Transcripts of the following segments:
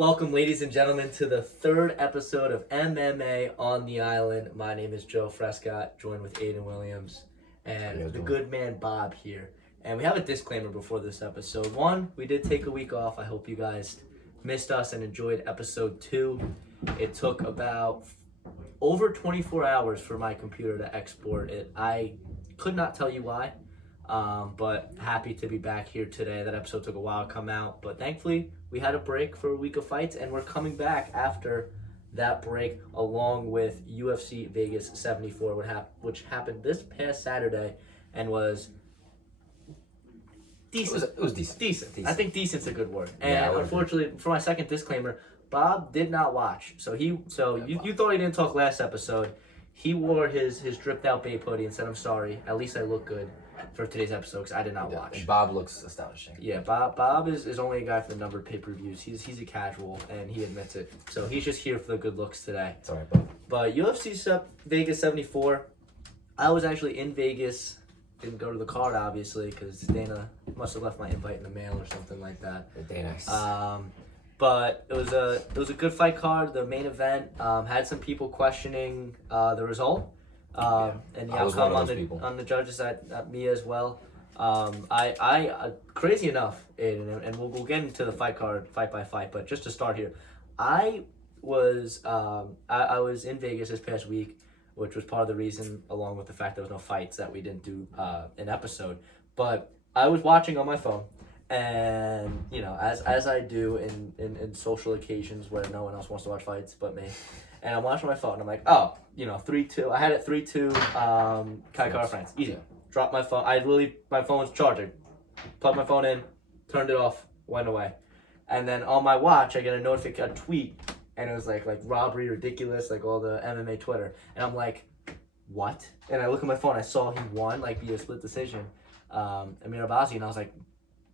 Welcome, ladies and gentlemen, to the third episode of MMA on the Island. My name is Joe Frescott, joined with Aiden Williams and the good man Bob here. And we have a disclaimer before this episode. One, we did take a week off. I hope you guys missed us and enjoyed episode 2. It took about over 24 hours for my computer to export it. I could not tell you why, but happy to be back here today. That episode took a while to come out, but thankfully we had a break for a week of fights, and we're coming back after that break along with UFC Vegas 74, which happened this past Saturday and was decent. It was decent. I think decent's a good word. And Yeah, unfortunately, for my second disclaimer, Bob did not watch. So you thought he didn't talk last episode. He wore his dripped out Babe hoodie and said, "I'm sorry. At least I look good for today's episode because I did not watch." And Bob looks astonishing. Yeah, Bob is only a guy for the numbered pay-per-views. He's a casual, and he admits it. So he's just here for the good looks today. It's all right, Bob. But UFC Vegas 74, I was actually in Vegas. Didn't go to the card, obviously, because Dana must have left my invite in the mail or something like that. Very nice. But it was a good fight card. The main event had some people questioning the result and the outcome on the judges at me as well. I crazy enough, Aiden, and we'll get into the fight card fight by fight. But just to start here, I was in Vegas this past week, which was part of the reason, along with the fact there was no fights, that we didn't do an episode. But I was watching on my phone. And, you know, as I do in social occasions where no one else wants to watch fights but me. And I'm watching my phone and I'm like, 3-2. I had it 3-2, Kai Kara France. Easy. Dropped my phone. My phone was charging. Plugged my phone in, turned it off, went away. And then on my watch, I get a tweet, and it was like robbery, ridiculous, like all the MMA Twitter. And I'm like, what? And I look at my phone, I saw he won, like via split decision, Amir Abazi, and I was like,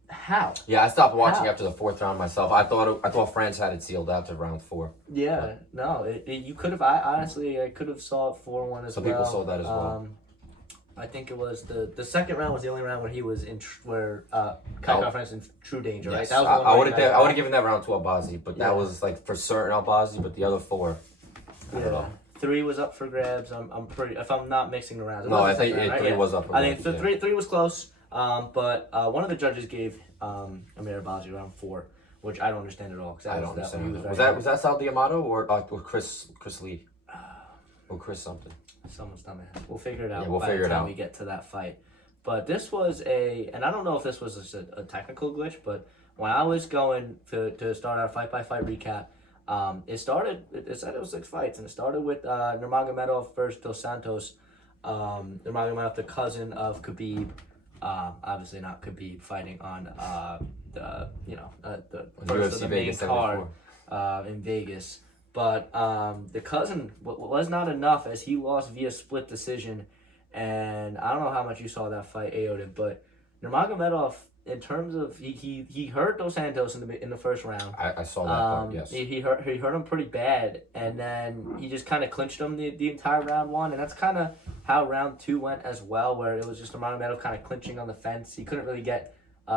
how? Yeah, I stopped watching after the 4th round myself. I thought France had it sealed after round 4. Yeah, no, you could have. I could have saw it 4-1 as Some well. people saw that as well. I think it was the second round was the only round where he was where Kai France in true danger, Yes. right? That was I would have given that round to Albazi, but that was like for certain Albazi. But the other 4, I don't know. 3 was up for grabs. I'm pretty. If I'm not mixing the rounds. No, I think 3 was up for grabs. I think three was close. But one of the judges gave Amir Abazi round 4, which I don't understand at all. I don't understand. Was that Sal Diamato or Chris Lee? Or Chris something? Someone's dumbass. We'll figure it out. Yeah, we'll figure it out. By the time we get to that fight. But this was and I don't know if this was just a technical glitch, but when I was going to start our fight-by-fight recap, it said it was 6 fights, and it started with Nurmagomedov versus Dos Santos. Nurmagomedov, the cousin of Khabib, obviously not Khabib, fighting on the first of the main card in Vegas. But the cousin was not enough, as he lost via split decision. And I don't know how much you saw that fight, Ayoden, but Nurmagomedov, in terms of he hurt Dos Santos in the first round. I saw that part, yes. He hurt him pretty bad, and then he just kind of clinched him the entire round 1, and that's kind of how round 2 went as well, where it was just Nurmagomedov kind of clinching on the fence. He couldn't really get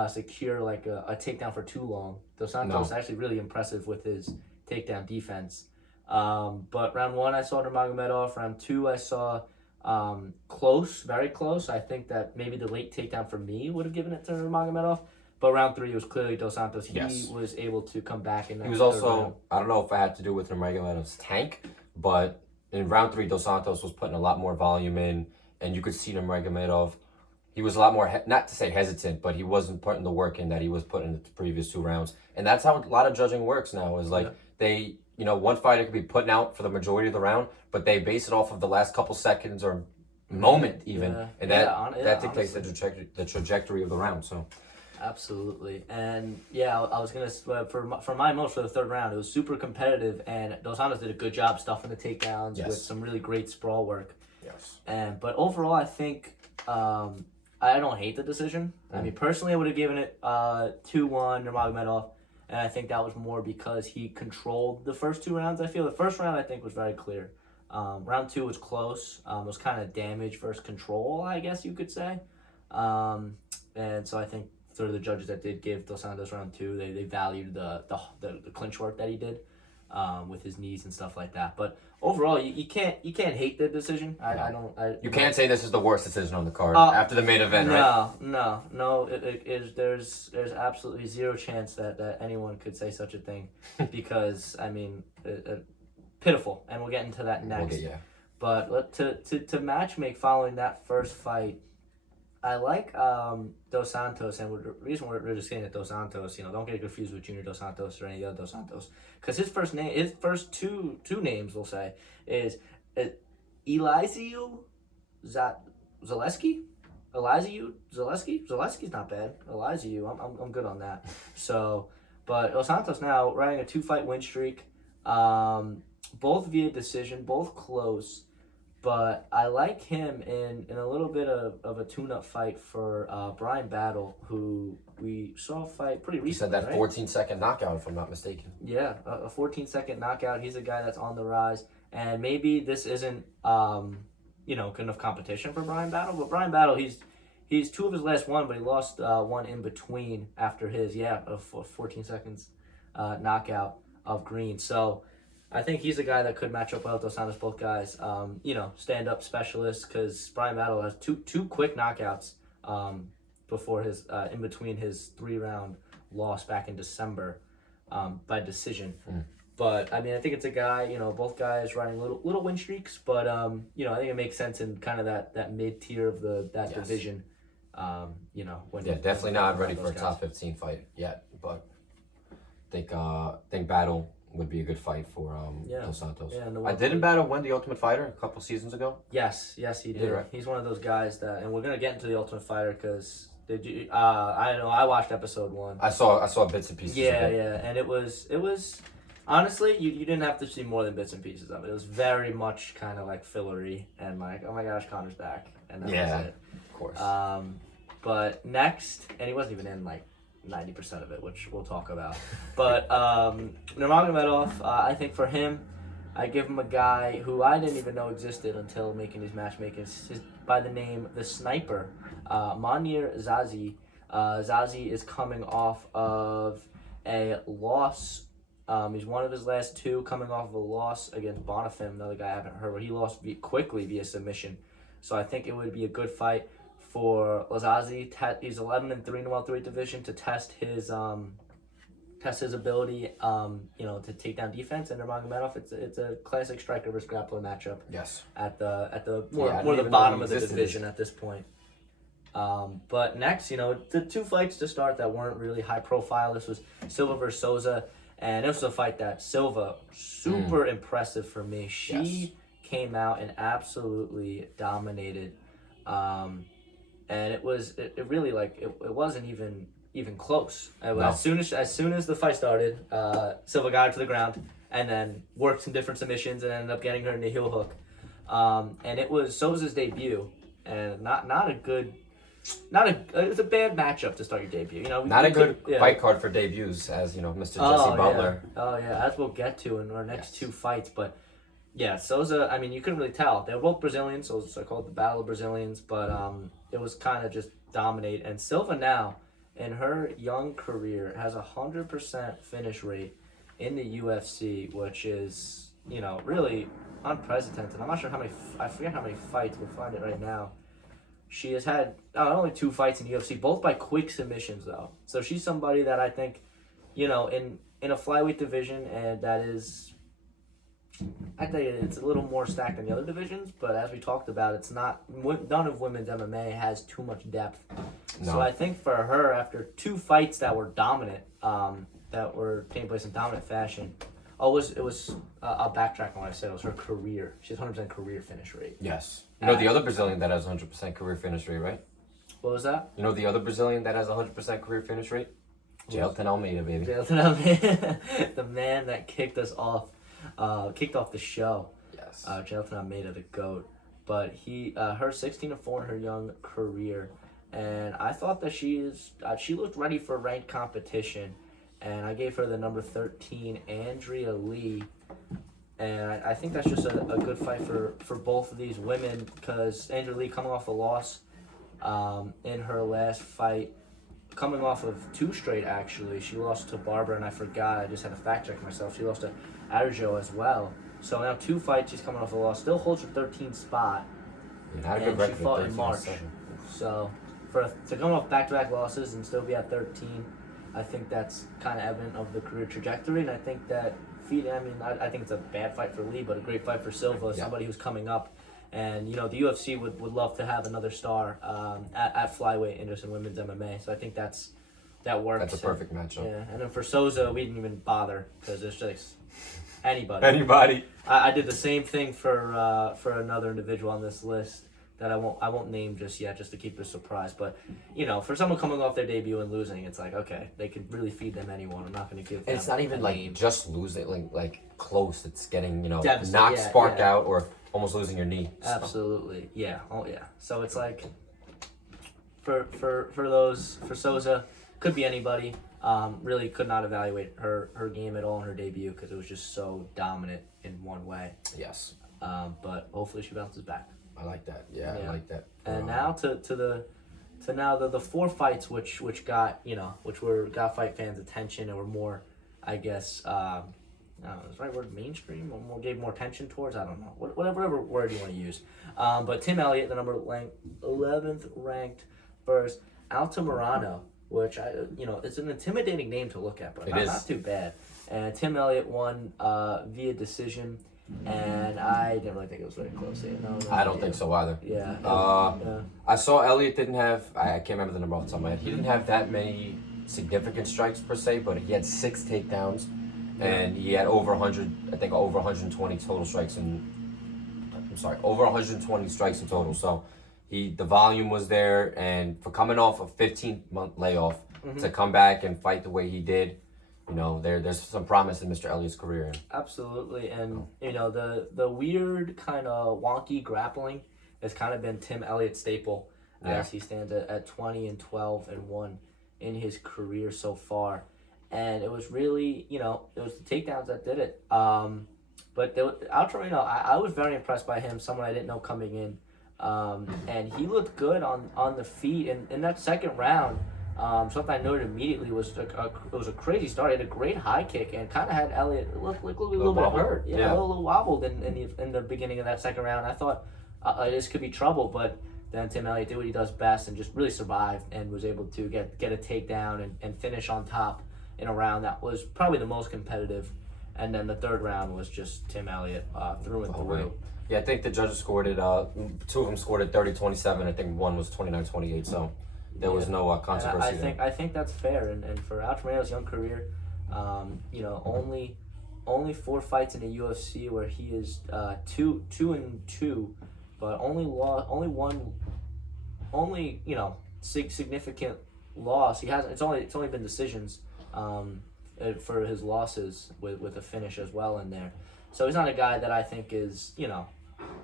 secure like a takedown for too long. Dos Santos actually really impressive with his takedown defense. But round 1 I saw Nurmagomedov. Round 2 I saw close, very close. I think that maybe the late takedown for me would have given it to Nurmagomedov. But round 3 it was clearly Dos Santos. He was able to come back in that. He was also, I don't know if it had to do with Nurmagomedov's tank, but in round 3 Dos Santos was putting a lot more volume in, and you could see Nurmagomedov. He was a lot more, not to say hesitant, but he wasn't putting the work in that he was putting in the previous 2 rounds. And that's how a lot of judging works now, is like they, one fighter could be putting out for the majority of the round, but they base it off of the last couple seconds or moment even. And that dictates the trajectory of the round, so. Absolutely. And I was gonna for my most for the 3rd round, it was super competitive, and Dos Santos did a good job stuffing the takedowns with some really great sprawl work. Yes. But overall, I think I don't hate the decision. I mean, personally, I would have given it 2-1 Nurmagomedov, and I think that was more because he controlled the first 2 rounds. I feel the first round I think was very clear. Round 2 was close. It was kind of damage versus control, I guess you could say. And so I think for the judges that did give Dos Santos round 2, they valued the clinch work that he did with his knees and stuff like that. But overall, you can't hate the decision. You can't say this is the worst decision on the card after the main event, right? No. There's absolutely zero chance that anyone could say such a thing, because I mean, pitiful, and we'll get into that next. But to match make following that first fight, I like Dos Santos, and the reason we're just saying that Dos Santos, don't get confused with Junior Dos Santos or any other Dos Santos, because his first two names, we'll say, is Elizeu Zaleski. Zaleski's not bad. Elizeu, I'm good on that. So, but Dos Santos now riding a 2-fight win streak, both via decision, both close. But I like him in a little bit of a tune-up fight for Brian Battle, who we saw fight pretty recently. You said that 14-second knockout, if I'm not mistaken. Yeah, a 14-second knockout. He's a guy that's on the rise. And maybe this isn't, good enough competition for Brian Battle. But Brian Battle, he's 2 of his last one, but he lost one in between after his, 14 seconds knockout of Green. So I think he's a guy that could match up well with Dos Santos, both guys. Stand-up specialists, because Brian Battle has two quick knockouts before his in between his 3-round loss back in December by decision. But I mean, I think it's a guy. Both guys riding little win streaks, but I think it makes sense in kind of that mid tier of that division. Definitely not ready for a top 15 fight yet, but I think Battle would be a good fight for Dos Santos. Yeah, didn't Battle win the Ultimate Fighter a couple seasons ago? Yes, he did. Right. He's one of those guys that, and we're gonna get into the Ultimate Fighter because did you? I don't know. I watched episode 1. I saw bits and pieces. Yeah, and it was honestly, you didn't have to see more than bits and pieces of it. It was very much kind of like fillery and like, oh my gosh, Connor's back, and that was it. Of course. But next, and he wasn't even in like 90% of it, which we'll talk about. But Nurmagomedov, I think for him, I give him a guy who I didn't even know existed until making these matchmaking, by the name The Sniper, Manir Zazi. Zazi is coming off of a loss. He's one of his last 2, coming off of a loss against Bonifim, another guy I haven't heard, where he lost quickly via submission. So I think it would be a good fight for Lazazi. He's 11-3 in the welterweight division, to test his ability, to take down defense. And Nurmagomedov, it's a classic striker versus grappler matchup. Yes. At the more the bottom of the division at this point. But next, the 2 fights to start that weren't really high profile. This was Silva versus Souza, and this was a fight that Silva super impressive for me. She came out and absolutely dominated. And it really it wasn't even close. No. As soon as the fight started, Silva got her to the ground and then worked some different submissions and ended up getting her in the heel hook. And it was Souza's debut, and it was a bad matchup to start your debut. Not a good fight card for debuts, as Mr. Jesse Butler. As we'll get to in our next 2 fights, but. Yeah, Souza, I mean, you couldn't really tell. They were both Brazilians, so it's called the Battle of Brazilians, but it was kind of just dominate. And Silva now, in her young career, has a 100% finish rate in the UFC, which is, really unprecedented. I'm not sure I forget how many fights, we'll find it right now. She has had only 2 fights in the UFC, both by quick submissions, though. So she's somebody that I think, in a flyweight division, and that is... I think it's a little more stacked than the other divisions, but as we talked about, it's not. None of women's MMA has too much depth. No. So I think for her, after 2 fights that were dominant, that were taking place in dominant fashion, I'll backtrack on what I said. It was her career. She has 100% career finish rate. Yes. The other Brazilian that has 100% career finish rate, right? What was that? The other Brazilian that has 100% career finish rate? Jailton Almeida, baby. Jailton Almeida, the man that kicked us off. Kicked off the show. Yes. Jailton Almeida, the GOAT. But her 16-4 in her young career, and I thought that she looked ready for ranked competition, and I gave her the number 13, Andrea Lee, and I think that's just a good fight for both of these women, because Andrea Lee coming off a loss in her last fight coming off of 2 straight, actually. She lost to Barbara, and I forgot. I just had to fact check myself. She lost to Arjo as well. So now 2 fights, she's coming off a loss. Still holds her 13th spot. And she fought in March. So to come off back-to-back losses and still be at 13, I think that's kind of evident of the career trajectory. And I think that I think it's a bad fight for Lee, but a great fight for Silva, somebody who's coming up. And, you know, the UFC would love to have another star at flyweight in women's MMA. So I think that works. That's a perfect matchup. Yeah, and then for Souza, we didn't even bother because it's just anybody. Anybody. I did the same thing for another individual on this list that I won't name just yet, just to keep it a surprise. But, you know, for someone coming off their debut and losing, it's like, okay, they could really feed them anyone. I'm not going to give them. And it's not even like name. just losing, like close. It's getting, you know, knocked, sparked out, or almost losing your knee. So. Absolutely, yeah. Oh yeah. So it's like for Souza, could be anybody. Really could not evaluate her game at all in her debut because it was just so dominant in one way. Yes. But hopefully she bounces back. I like that. Yeah. I like that. And now to the 4 fights which got got fight fans' attention and were more, I guess, I don't know, is the right word mainstream or more gave more attention towards? I don't know. Whatever word you want to use. But Tim Elliott, the 11th ranked versus Altamirano, which it's an intimidating name to look at, but not too bad. And Tim Elliott won via decision. And I didn't really think it was very close. I don't think so either. Yeah. I saw Elliott didn't have, I can't remember the number off the top of my head. He didn't have that many significant strikes per se, but he had 6 takedowns. And he had over 120 total strikes over 120 strikes in total. So the volume was there, and for coming off a 15-month layoff to come back and fight the way he did, you know, there's some promise in Mr. Elliott's career. Absolutely, and you know the weird kind of wonky grappling has kind of been Tim Elliott's staple as he stands at 20-12-1 in his career so far. And it was really, it was the takedowns that did it. But Altamirano, I was very impressed by him, someone I didn't know coming in. And he looked good on the feet. And in that second round, something I noted immediately was it was a crazy start. He had a great high kick and kind of had Elliott look a little bit hurt. Yeah. A little wobbled in the beginning of that second round. I thought this could be trouble, but then Tim Elliott did what he does best and just really survived and was able to get a takedown and finish on top in a round that was probably the most competitive. And then the third round was just Tim Elliott through and through. Right. Yeah, I think the judges scored it, 2 of them scored it 30-27. I think one was 29-28, so there was no controversy there. I think that's fair. And for Altamirano's young career, only 4 fights in the UFC where he is 2-2, but only significant loss. It's only been decisions for his losses with a finish as well in there. So he's not a guy that I think is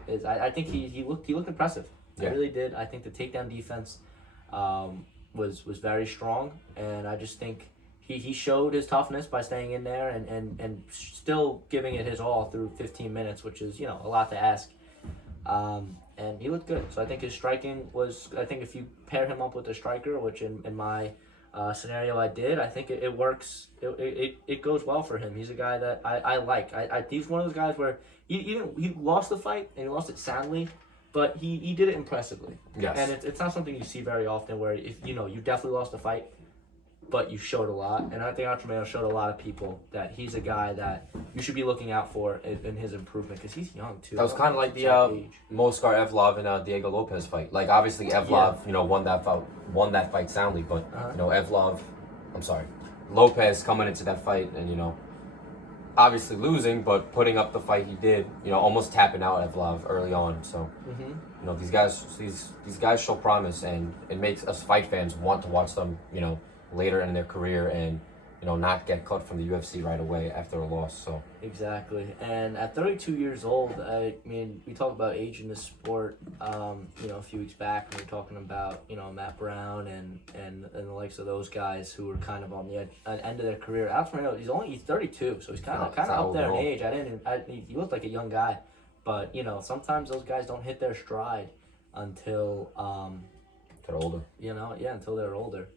I think he looked impressive. Yeah. I really did. I think the takedown defense was very strong, and I just think he showed his toughness by staying in there and still giving it his all through 15 minutes, which is a lot to ask. And he looked good. So I think his striking was, I think if you pair him up with a striker, which in my scenario I did, I think it works. It goes well for him. He's a guy that I like. He's one of those guys where he lost the fight and he lost it soundly, but he did it impressively. Yes. And it's not something you see very often where if you definitely lost the fight, but you showed a lot. And I think Altamirano showed a lot of people that he's a guy that you should be looking out for in his improvement because he's young too. That was kind of like the Moskar Evlov and Diego Lopez fight. Like obviously Evlov, won that fight soundly, but Lopez coming into that fight and obviously losing, but putting up the fight he did, almost tapping out Evlov early on. So these guys show promise, and it makes us fight fans want to watch them, later in their career and not get cut from the UFC right away after a loss. So exactly. And at 32 years old, I mean, we talk about age in the sport. A few weeks back we were talking about Matt Brown and the likes of those guys who were kind of on the end of their career. Altamirano, he's 32, so he's kind of up there in age. He looked like a young guy, but sometimes those guys don't hit their stride until they're older. Until they're older.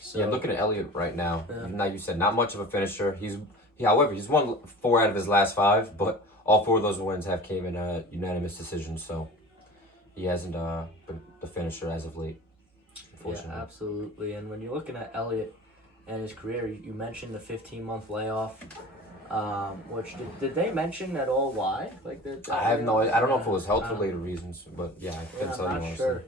So, yeah, looking at Elliott right now, like you said, not much of a finisher. However, he's won 4 out of his last 5, but all 4 of those wins have came in a unanimous decision. So he hasn't been the finisher as of late, unfortunately. Yeah, absolutely. And when you're looking at Elliott and his career, you mentioned the 15-month layoff. Which did they mention at all why? I have no. I don't know if it was health-related reasons, but yeah, I couldn't tell you honestly. Sure.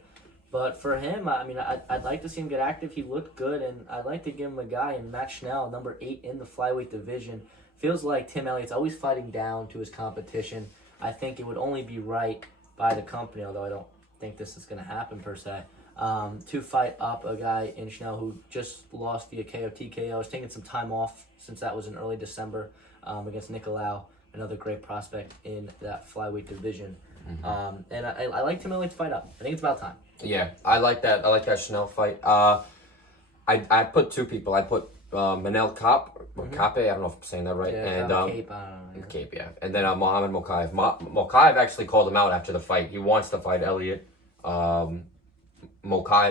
But for him, I mean, I'd like to see him get active. He looked good, and I'd like to give him a guy in Matt Schnell, number 8 in the flyweight division. Feels like Tim Elliott's always fighting down to his competition. I think it would only be right by the company, although I don't think this is going to happen per se, to fight up a guy in Schnell who just lost via KO TKO. He's taking some time off since that was in early December against Nicolau, another great prospect in that flyweight division. Mm-hmm. And I like Tim Elliott to fight up. I think it's about time. Yeah, I like that. I like that Schnell fight. I put 2 people. I put Manel Kape. Kape, I don't know if I'm saying that right. Yeah, and Cape, Cape, yeah. And then Mohamed Mokaev. Mokaev actually called him out after the fight. He wants to fight Elliott. Mokaev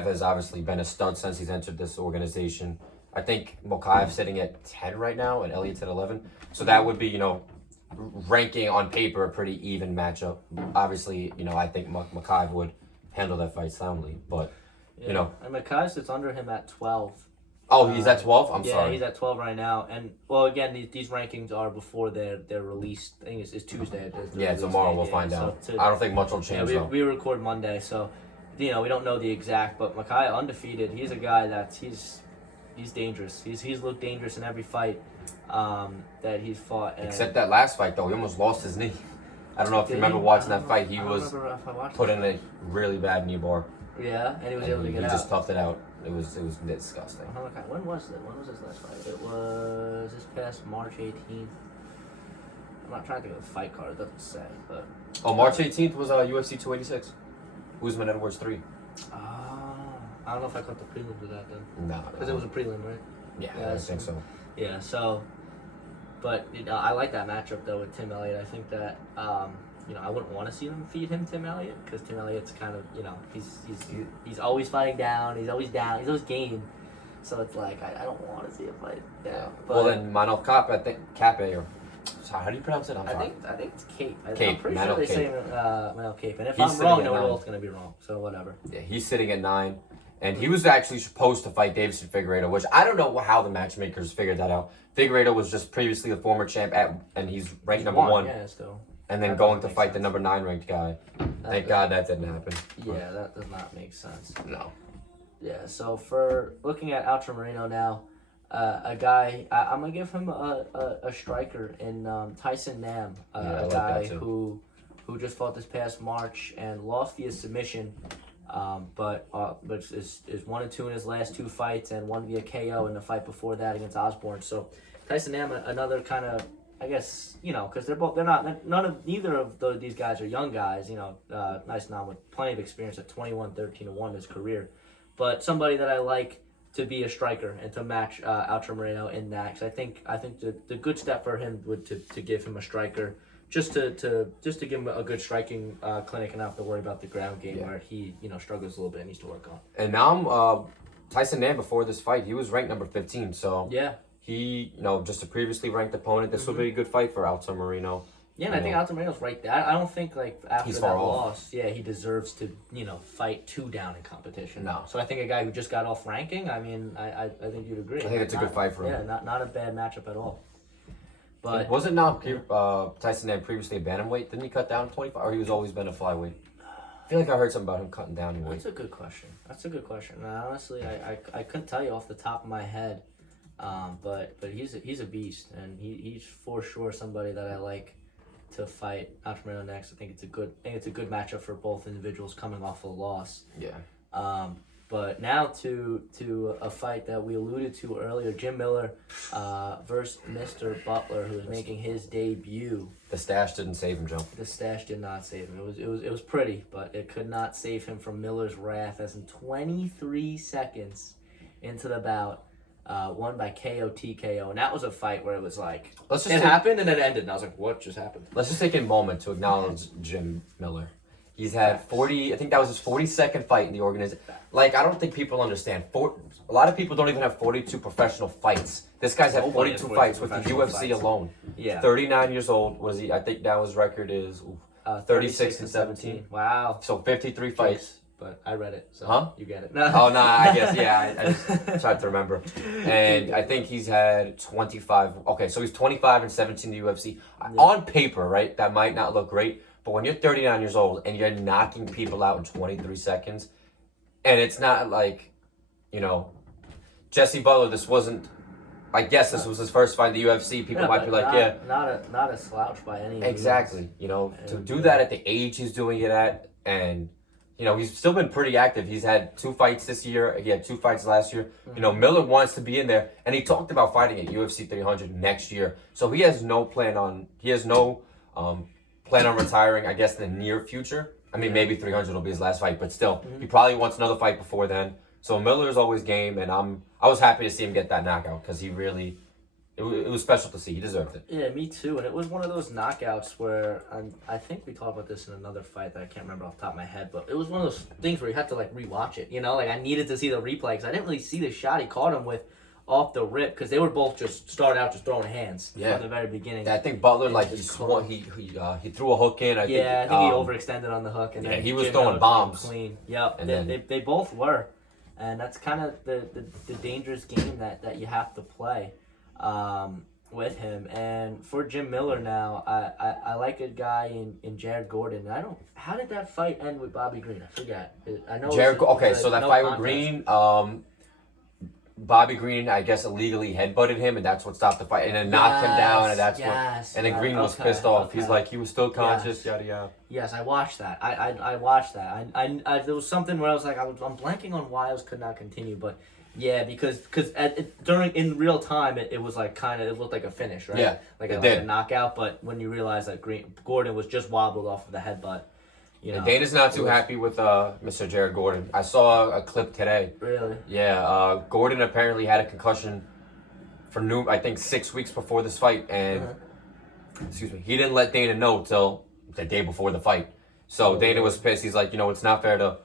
has obviously been a stud since he's entered this organization. I think Mokaev's sitting at 10 right now, and Elliott's at 11. So that would be, ranking on paper a pretty even matchup. Obviously, I think Mokaev would handle that fight soundly, but and Mokaev sits under him at 12. Oh, he's at 12? I'm sorry. Yeah, he's at 12 right now. And, well, again, these rankings are before they're released. I think it's Tuesday. Tomorrow we'll find out. I don't think much will change, though. We record Monday, so, we don't know the exact. But Mokaev, undefeated, he's a guy that's, he's dangerous. He's looked dangerous in every fight that he's fought. Except that last fight, though. He almost lost his knee. I don't know if you remember watching that fight. He was put in a really bad knee bar. Yeah, and he was able to get out. He just toughed it out. It was disgusting. Okay. When was it? When was his last fight? It was this past March 18th. I'm not trying to think of the fight card. It doesn't say, but. Oh, March 18th was UFC 286. Usman Edwards 3. I don't know if I caught the prelim to that then. No. Because it was a prelim, right? Yeah, I think so. Yeah. So, but I like that matchup though with Tim Elliott. I think that I wouldn't want to see them feed him Tim Elliott because Tim Elliott's kind of he's always fighting down. He's always down. He's always game. So it's like I don't want to see a fight. Yeah. Well then, Manel Kape, I think Kape or sorry, how do you pronounce it? I think it's Cape. Cape. I'm pretty Manel sure they Cape. say Manel Cape. And if He's I'm wrong, then we're 9. both gonna be wrong. So whatever. Yeah, he's sitting at 9. And he was actually supposed to fight Davison Figueiredo, which I don't know how the matchmakers figured that out. Figueiredo was just previously the former champ, and he's ranked number 1. Yeah, still. And then going to fight the number 9 ranked guy. Thank God that didn't happen. Yeah, that does not make sense. No. Yeah, so for looking at Ultramarino now, a guy, I'm going to give him a striker in Tyson Nam, a guy who just fought this past March and lost via submission. But is 1-2 in his last 2 fights and 1 via KO in the fight before that against Osborne. So Tyson Nam, another kind of, I guess, because neither of these guys are young guys. Tyson Nam with plenty of experience at 21-13-1 in his career, but somebody that I like to be a striker and to match Ultramarino in that. Because I think the good step for him would to give him a striker. Just to give him a good striking clinic and not have to worry about the ground game where he struggles a little bit and needs to work on. And now Tyson Nam before this fight he was ranked number 15. So he just a previously ranked opponent. This would be a good fight for Ultramarino. Yeah, and I think Ultramarino's right there. I don't think after that loss, he deserves to fight 2 down in competition. No. So I think a guy who just got off ranking. I mean, I think you'd agree. I think it's a good fight for him. Yeah, not a bad matchup at all. But wasn't Tyson Nam previously a bantamweight? Didn't he cut down 25, or he was always been a flyweight? I feel like I heard something about him cutting down in weight. That's a good question. And honestly, I couldn't tell you off the top of my head. But he's a beast, and he's for sure somebody that I like to fight Ultramarino next. I think it's a good matchup for both individuals coming off a loss. Yeah. But now to a fight that we alluded to earlier, Jim Miller versus Mr. Butler, who is making his debut. The stash didn't save him, Joe. The stash did not save him. It was pretty, but it could not save him from Miller's wrath, as in 23 seconds into the bout, won by KO TKO. And that was a fight where it was like, happened and then it ended. And I was like, what just happened? Let's just take a moment to acknowledge Jim Miller. He's had 40. I think that was his 42nd fight in the organization. Like, I don't think people understand. A lot of people don't even have 42 professional fights. This guy's had 42 fights with the UFC alone. Yeah. 39 years old. Was he? I think now his record is 36 and 17. Wow. So 53 fights. But I read it, so Huh? you get it. Oh, no, I guess, yeah. I just tried to remember. And I think he's had 25. Okay, so he's 25 and 17 in the UFC. Yeah. On paper, right, that might not look great. But when you're 39 years old and you're knocking people out in 23 seconds, and it's not like, you know, Jesse Butler, this wasn't, I guess this was his first fight in the UFC. People might be like, Not a slouch by any means. Exactly. You know, to do that at the age he's doing it at, and you know, he's still been pretty active. He's had 2 fights this year. He had 2 fights last year. Mm-hmm. You know, Miller wants to be in there, and he talked about fighting at UFC 300 next year. So he has no plan on retiring, I guess, in the near future. I mean, maybe 300 will be his last fight, but still, he probably wants another fight before then. So Miller is always game, and I was happy to see him get that knockout because he really. It was special to see. He deserved it. Yeah, me too. And it was one of those knockouts where I think we talked about this in another fight that I can't remember off the top of my head, but it was one of those things where you had to like rewatch it. You know, like I needed to see the replay because I didn't really see the shot he caught him with off the rip because they were both just started out just throwing hands from the very beginning. Yeah, I think Butler he threw a hook in. I think he overextended on the hook and then he was throwing bombs. Clean. Yep, and they both were, and that's kind of the dangerous game that you have to play. With him. And for Jim Miller now, I like a guy in Jared Gordon. How did that fight end with Bobby Green? I forget. I know. So that fight with Green, Bobby Green, I guess, illegally headbutted him, and that's what stopped the fight, and then knocked him down, and that's what. And then Green was pissed off. He's like, he was still conscious, yada yada. Yes, I watched that. I watched that. I there was something where I was like, I'm blanking on why I could not continue, but. Yeah, because in real time it was like it looked like a finish, right? Yeah, like a knockout. But when you realize that Gordon was just wobbled off of the headbutt, you know. Dana's not too happy with Mr. Jared Gordon. I saw a clip today. Really? Yeah, Gordon apparently had a concussion for I think 6 weeks before this fight, and excuse me, he didn't let Dana know till the day before the fight. So Dana was pissed. He's like, it's not fair to.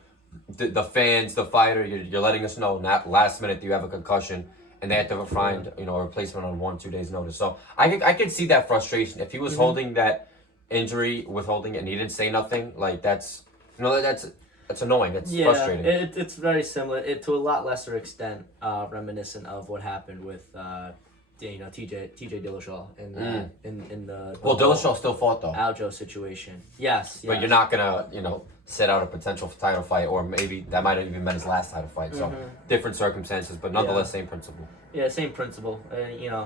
The fans, the fighter, you're letting us know not last minute you have a concussion, and they have to find a replacement on 1-2 days notice. So I could see that frustration if he was holding that injury, withholding it, and he didn't say nothing. Like that's annoying. That's frustrating. It's very similar. To a lot lesser extent, reminiscent of what happened with TJ Dillashaw in the Dillashaw still fought though. Aljo situation. Yes. But you're not gonna set out a potential title fight, or maybe that might have even been his last title fight. So different circumstances, but nonetheless same principle. Yeah, same principle.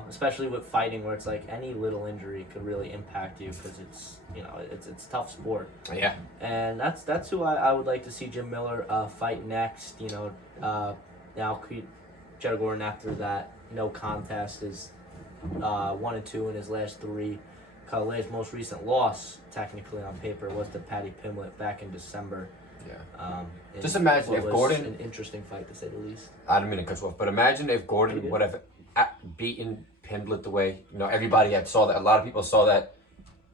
Especially with fighting, where it's like any little injury could really impact you because it's tough sport. Yeah. And that's who I would like to see Jim Miller fight next. Now Jared Gordon after that no contest is 1-2 in his last 3. Calais' most recent loss, technically on paper, was to Paddy Pimblett back in December. Yeah. Just imagine if Gordon. An interesting fight to say the least. I didn't mean to cut you off, but imagine if Gordon would have beaten Pimblett the way everybody had saw that. A lot of people saw that.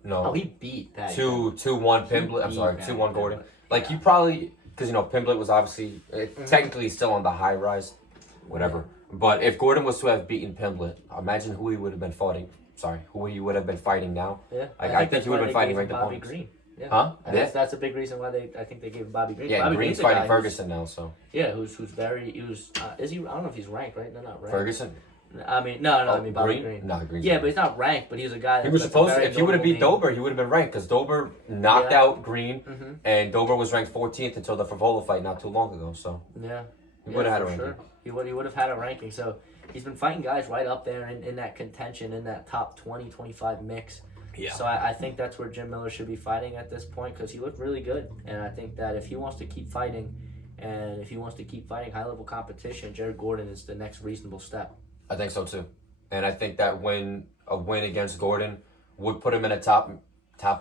He beat Paddy. 2-1 Pimblett. I'm sorry, 2-1 Gordon. Like he probably because Pimblett was obviously technically still on the high rise, whatever. But if Gordon was to have beaten Pimblett, imagine who he would have been fighting. Who he would have been fighting now. Yeah, I think he would have been fighting ranked Bobby opponents. Green. Yeah. Huh? That's a big reason why I think they gave Bobby Green. Yeah, Bobby Green's fighting Ferguson now, so. Yeah, who's very is he? I don't know if he's ranked, right? They're not ranked. Ferguson. I mean, no, Bobby Green. No, Green's but he's not ranked. But he's a guy. He was supposed to. If he would have beat Dober, he would have been ranked because Dober knocked out Green, and Dober was ranked 14th until the Favola fight not too long ago. So. Yeah. He would have had a ranking. Sure. He would have had a ranking. So. He's been fighting guys right up there in that contention, in that top 20, 25 mix. Yeah. So I think that's where Jim Miller should be fighting at this point because he looked really good. And I think that if he wants to keep fighting and if he wants to keep fighting high-level competition, Jared Gordon is the next reasonable step. I think so, too. And I think that a win against Gordon would put him in a top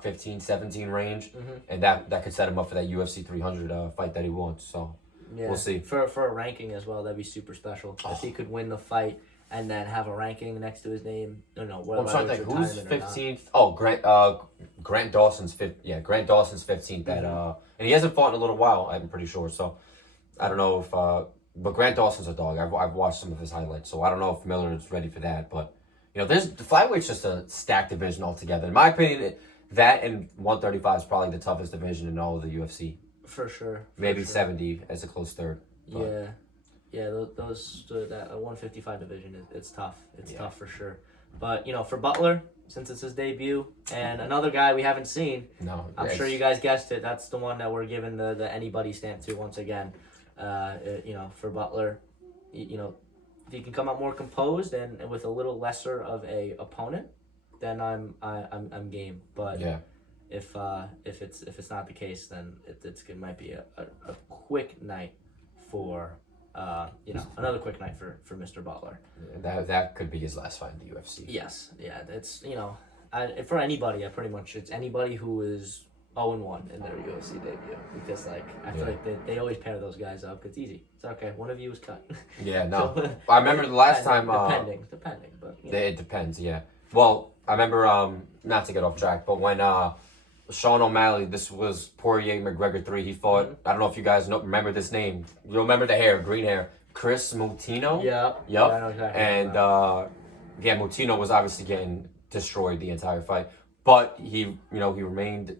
15, 17 range. And that could set him up for that UFC 300 fight that he wants. So. Yeah, we'll see. For a ranking as well, that'd be super special. If he could win the fight and then have a ranking next to his name. I'm trying to think. Who's 15th? Grant Dawson's 15th. And he hasn't fought in a little while. I'm pretty sure. So I don't know if, but Grant Dawson's a dog. I've watched some of his highlights, so I don't know if Miller is ready for that. But the flyweights just a stacked division altogether. In my opinion, that and 135 is probably the toughest division in all of the UFC. For sure. Maybe 70 as a close third. But. Yeah. That 155 division it's tough. It's tough for sure. But for Butler, since it's his debut, and another guy we haven't seen. No, I'm sure you guys guessed it. That's the one that we're giving the anybody stamp to once again. For Butler, if he can come out more composed and with a little lesser of a opponent, then I'm game. But if it's not the case, then it might be a quick night for another quick night for Mr. Butler. That could be his last fight in the UFC. Yes, yeah, it's for anybody. It's anybody who is 0-1 in their UFC debut, because I feel like they always pair those guys up. It's easy. It's okay. One of you is cut. Yeah, no. So, I remember the last time. Depending, but it depends. Yeah. Well, I remember not to get off track, but when Sean O'Malley, this was Poirier McGregor 3. He fought. Mm-hmm. I don't know if you guys remember this name. You'll remember the hair, green hair. Chris Moutinho. Yeah. Yep. Yeah, I know exactly. And Moutinho was obviously getting destroyed the entire fight, but he remained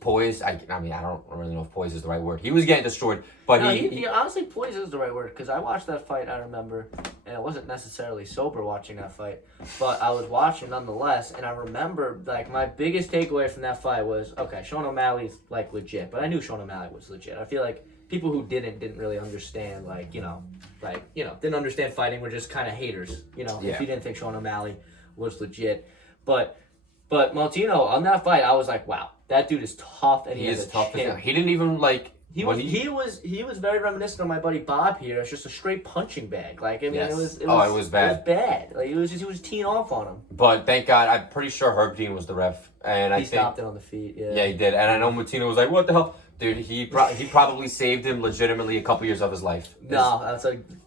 poised. I don't really know if poised is the right word. He was getting destroyed, but he honestly, poised is the right word, because I watched that fight. I remember, and I wasn't necessarily sober watching that fight, but I was watching nonetheless. And I remember my biggest takeaway from that fight was, okay, Sean O'Malley's legit, but I knew Sean O'Malley was legit. I feel like people who didn't really understand, didn't understand fighting, were just kind of haters. If you didn't think Sean O'Malley was legit, but Martino on that fight, I was like, wow, that dude is tough, and he is tough. He didn't even He was very reminiscent of my buddy Bob here. It's just a straight punching bag. It was bad. It was bad. He was teeing off on him. But thank God, I'm pretty sure Herb Dean was the ref, and he stopped it on the feet. Yeah. Yeah, he did, and I know Moutinho was like, "What the hell, dude?" He probably saved him legitimately a couple years of his life. No, that's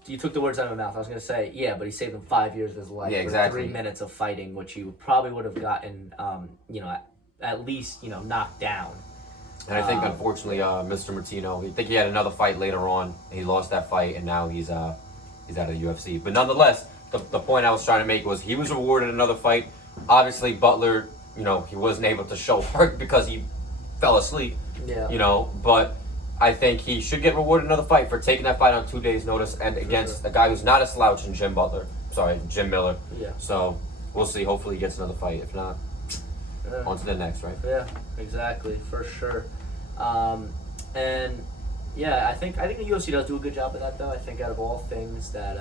you took the words out of my mouth. I was gonna say, yeah, but he saved him 5 years of his life. Yeah, exactly. For 3 minutes of fighting, which he probably would have gotten, at least knocked down. And I think, unfortunately, Mr. Martino, I think he had another fight later on. And he lost that fight, and now he's out of the UFC. But nonetheless, the point I was trying to make was he was rewarded another fight. Obviously, Butler, he wasn't able to show heart because he fell asleep. Yeah. But I think he should get rewarded another fight for taking that fight on 2 days' notice and against a guy who's not a slouch in Jim Miller. Yeah. So we'll see. Hopefully, he gets another fight. If not, on to the next, right? Yeah, exactly, for sure. And yeah, I think the UFC does do a good job of that, though. I think out of all things that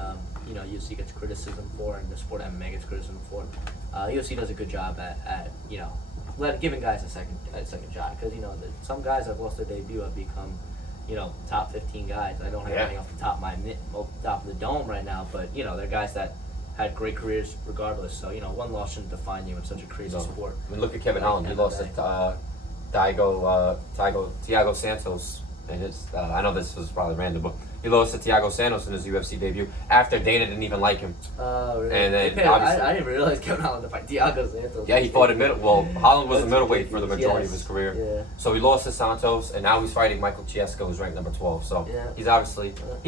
UFC gets criticism for, and the sport MMA gets criticism for, UFC does a good job at giving guys a second shot, because some guys have lost their debut have become top 15 guys. I don't have anything off the top of the dome right now, but they're guys that had great careers regardless. So one loss shouldn't define you in such a crazy sport. I mean, look at Kevin Holland. He lost to Thiago Santos. And I know this was probably random, but he lost to Thiago Santos in his UFC debut after Dana didn't even like him. Oh, really? And then I didn't realize Kevin Holland to fight Thiago Santos. Yeah, he fought in middle. Well, Holland was a middleweight for the majority of his career. Yeah. So he lost to Santos, and now he's fighting Michael Chiesco, who's ranked number 12. So he's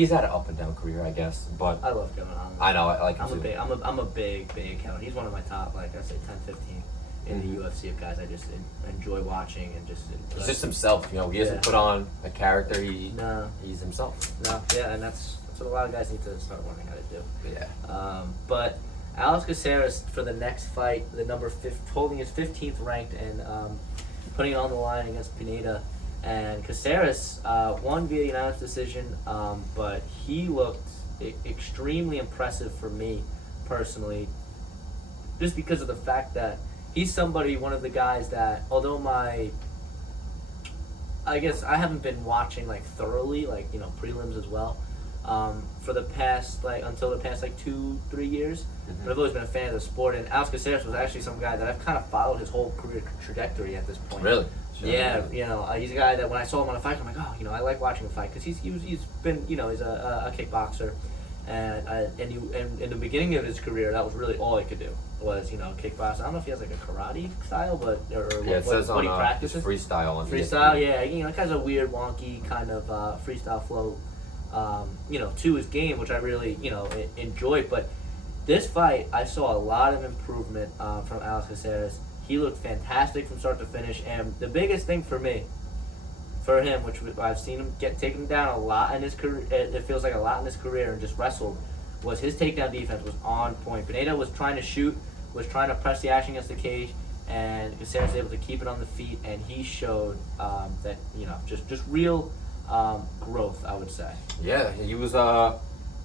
had an up and down career, I guess. But I love Kevin Holland. I know, I like him too. I'm a big Kevin. He's one of my top, 10, 15 in the UFC of guys I just enjoy watching and just. He's just himself, He hasn't put on a character. He's himself. No, yeah, and that's what a lot of guys need to start learning how to do. Yeah. But Alex Caceres for the next fight, holding his 15th ranked and putting it on the line against Pineda. And Caceres won via unanimous decision, but he looked extremely impressive for me personally, just because of the fact that he's one of the guys that, although I guess I haven't been watching thoroughly, prelims as well, for the past until the past 2-3 years. Mm-hmm. But I've always been a fan of the sport, and Alex Caceres was actually some guy that I've kind of followed his whole career trajectory at this point. Really? Sure. Yeah, he's a guy that when I saw him on a fight, I'm like, oh, I like watching him fight, because he's been, he's a kickboxer, And in the beginning of his career, that was really all he could do was kickbox. I don't know if he has like a karate style, but it says what on he practices. freestyle on Freestyle, ESPN. it has a weird, wonky kind of freestyle flow, to his game, which I really enjoyed. But this fight, I saw a lot of improvement from Alex Caceres. He looked fantastic from start to finish, and the biggest thing for me, for him, which I've seen him get taken down a lot in his career, it feels like a lot in his career, and just wrestled, was his takedown defense was on point. Pineda was trying to shoot, was trying to press the action against the cage, and Caceres was able to keep it on the feet, and he showed that just real growth, I would say. Yeah,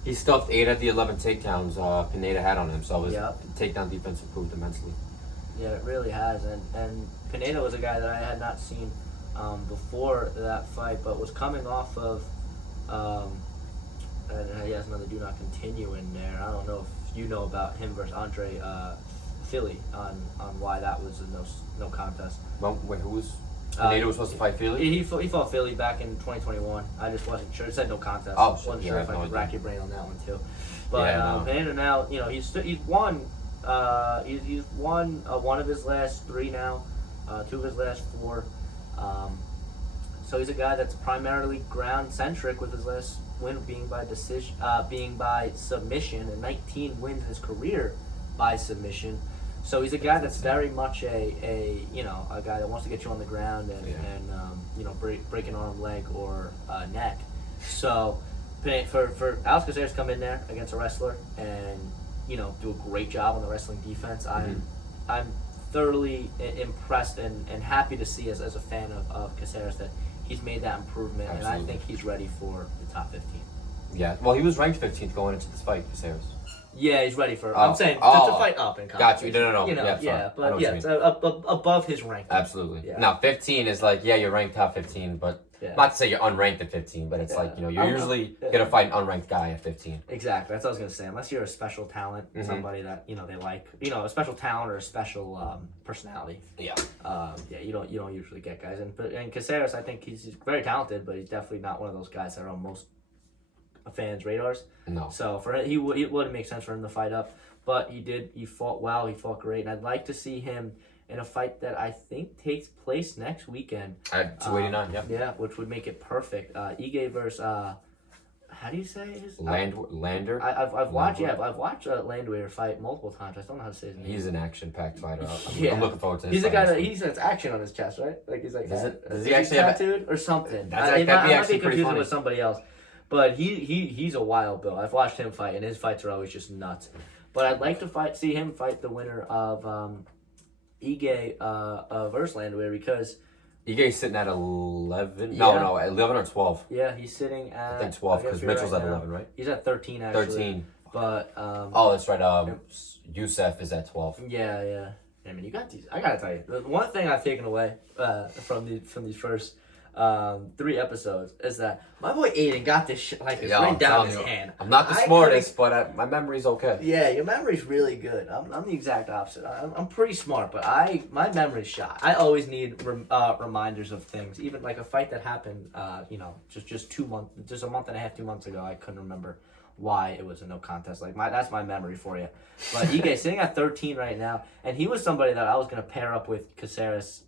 he stuffed 8 of the 11 takedowns Pineda had on him, so his takedown defense improved immensely. Yeah, it really has, and Pineda was a guy that I had not seen before that fight, but was coming off of and he has another do not continue in there. I don't know if you know about him versus Andre Philly on why that was a no contest. Well, wait, who was Pineda was supposed to fight Philly? He fought Philly back in 2021. I just wasn't sure. It said no contest. Oh, wasn't sure if I could rack your brain on that one too. But Yeah, Pineda now, he's won. He's won one of his last 3 now, 2 of his last 4. So he's a guy that's primarily ground centric, with his last win being by decision, being by submission, and 19 wins in his career by submission. So he's a guy that's very much a guy that wants to get you on the ground and break an arm, leg, or neck. So for Alex Caceres to come in there against a wrestler and do a great job on the wrestling defense, I'm thoroughly impressed and happy to see as a fan of Caceres that he's made that improvement. Absolutely. And I think he's ready for the top 15. Yeah, well, he was ranked 15th going into this fight, Caceres. Yeah, he's ready for. I'm saying to fight up in Got you. No. Above his rank. Absolutely. Yeah. Now, 15 is like, you're ranked top 15, but not to say you're unranked at 15, but it's like, you're usually gonna fight an unranked guy at 15. Exactly. That's what I was gonna say. Unless you're a special talent, somebody that they like, a special talent or a special personality. Yeah. You don't usually get guys, and Caceres, I think he's very talented, but he's definitely not one of those guys that are on most fans' radars. No. So for him, it wouldn't make sense for him to fight up, but he fought well, he fought great, and I'd like to see him in a fight that I think takes place next weekend. At 289, Yeah, which would make it perfect. Ige versus how do you say his Lander? I've watched Landwehr fight multiple times. I just don't know how to say his name. He's an action-packed fighter. Yeah. I'm looking forward to his He's the fight guy that he has action on his chest, right? Like he's like does he actually have tattooed or something? That'd be I might actually be pretty confusing funny. with somebody else. But he's a wild bill. I've watched him fight, and his fights are always just nuts. But I'd like to see him fight the winner of Ige versus Landwehr, because Ige's sitting at 11. No, 11 or 12. Yeah, he's sitting at, I think 12 because Mitchell's at 11, right? He's at 13 actually. 13. But that's right. Youssef is at 12. Yeah. I mean, you got these. I gotta tell you, the one thing I've taken away from these first 3 episodes is that my boy Aiden got this shit like it's right down his hand. I'm not the smartest, but my memory's okay. Yeah, your memory's really good. I'm the exact opposite. I'm pretty smart, but my memory's shot. I always need reminders of things. Even like a fight that happened, just a month and a half, 2 months ago. I couldn't remember why it was a no contest. That's my memory for you. But Ige sitting at 13 right now, and he was somebody that I was gonna pair up with Caceres.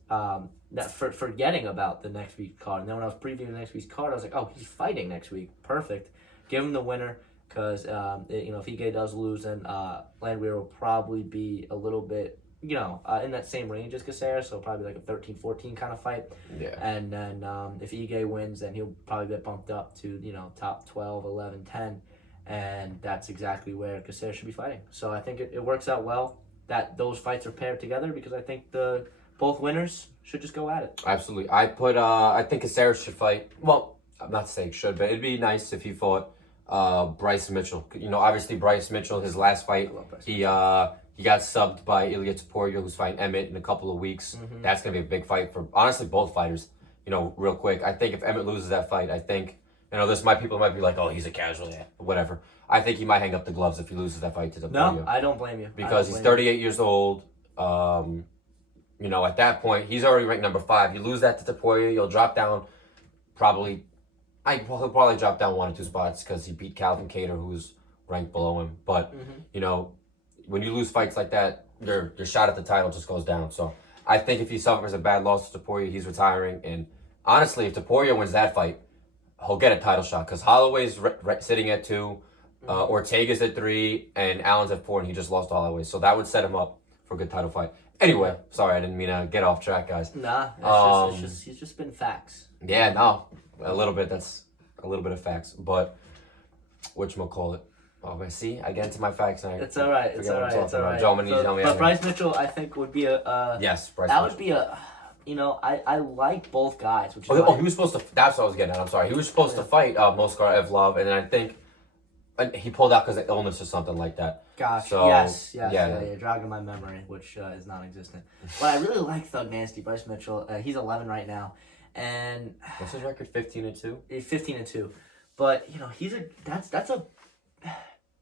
Forgetting about the next week's card, and then when I was previewing the next week's card, I was like, oh, he's fighting next week. Perfect. Give him the winner, because if Ige does lose, then Landwehr will probably be a little bit in that same range as Caceres, so probably like a 13-14 kind of fight. Yeah. And then if Ige wins, then he'll probably get bumped up to top 12, 11, 10, and that's exactly where Caceres should be fighting. So I think it works out well that those fights are paired together, because I think both winners should just go at it. Absolutely. I think Caceres should fight. Well, I'm not saying should, but it'd be nice if he fought Bryce Mitchell. Obviously Bryce Mitchell, his last fight, he got subbed by Ilya Topuria, who's fighting Emmett in a couple of weeks. Mm-hmm. That's gonna be a big fight for honestly both fighters. Real quick, I think if Emmett loses that fight, I think people might be like, oh, he's a casual, whatever. I think he might hang up the gloves if he loses that fight to Topuria. No, I don't blame you. Because he's 38 years old. At that point, he's already ranked number 5. You lose that to Topuria, you'll drop down he'll probably drop down 1 or 2 spots because he beat Calvin Kattar, who's ranked below him. But you know, when you lose fights like that, your shot at the title just goes down. So I think if he suffers a bad loss to Topuria, he's retiring. And honestly, if Topuria wins that fight, he'll get a title shot because Holloway's sitting at 2, Ortega's at 3, and Allen's at 4, and he just lost to Holloway. So that would set him up for a good title fight. Anyway, sorry, I didn't mean to get off track, guys. Nah, it's just been facts. Yeah, no, a little bit. That's a little bit of facts, but whatchamacallit? Oh, see, I get into my facts and It's all right. It's all right. It's all right. But Bryce Mitchell, I think, would be a yes. Bryce that Mitchell. would be a. You know, I like both guys. Which is he was supposed to. That's what I was getting at. I'm sorry. He was supposed to fight Moskar Evlov, and then I think he pulled out because of illness or something like that. Gosh, so, yes, you're jogging my memory, which is non-existent. But I really like Thug Nasty, Bryce Mitchell. He's 11 right now, and what's his record? 15-2. 15-2, but you know that's a.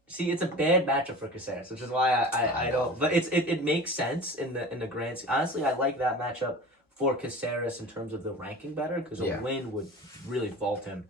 See, it's a bad matchup for Caceres, which is why I don't. But it makes sense in the grand scheme. Honestly, I like that matchup for Caceres in terms of the ranking better because a win would really vault him.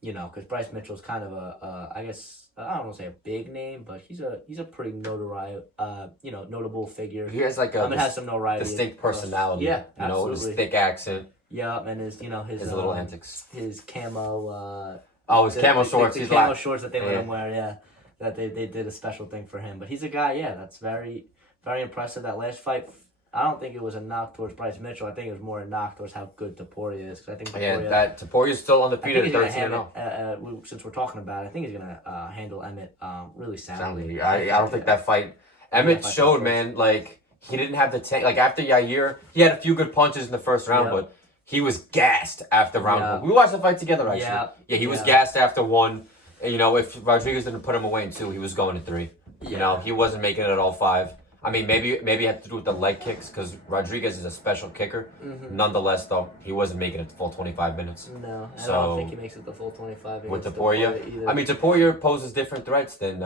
You know, because Bryce Mitchell's kind of I guess I don't want to say a big name, but he's a pretty notable figure. He has like has some notoriety, distinct personality. Yeah, you know, his thick accent. Yeah, and his little antics, his camo. His camo shorts. The camo shorts that they let him wear. Yeah, that they did a special thing for him. But he's a guy. Yeah, that's very very impressive. That last fight. I don't think it was a knock towards Bryce Mitchell. I think it was more a knock towards how good Topuria is. Because I think Topuria's still undefeated at 13-0. Since we're talking about it, I think he's gonna handle Emmett really soundly. I don't think that fight. Emmett showed, man, like he didn't have the tank. Like after Yair, he had a few good punches in the first round, but he was gassed after round one. We watched the fight together, actually. Yeah, he was gassed after 1. And, you know, if Rodriguez didn't put him away in 2, he was going to 3. Yeah. You know, he wasn't making it at all 5. I mean, maybe it had to do with the leg kicks because Rodriguez is a special kicker. Nonetheless, though, he wasn't making it the full 25 minutes. No, I don't think he makes it the full 25 with Topuria. I mean, Topuria poses different threats than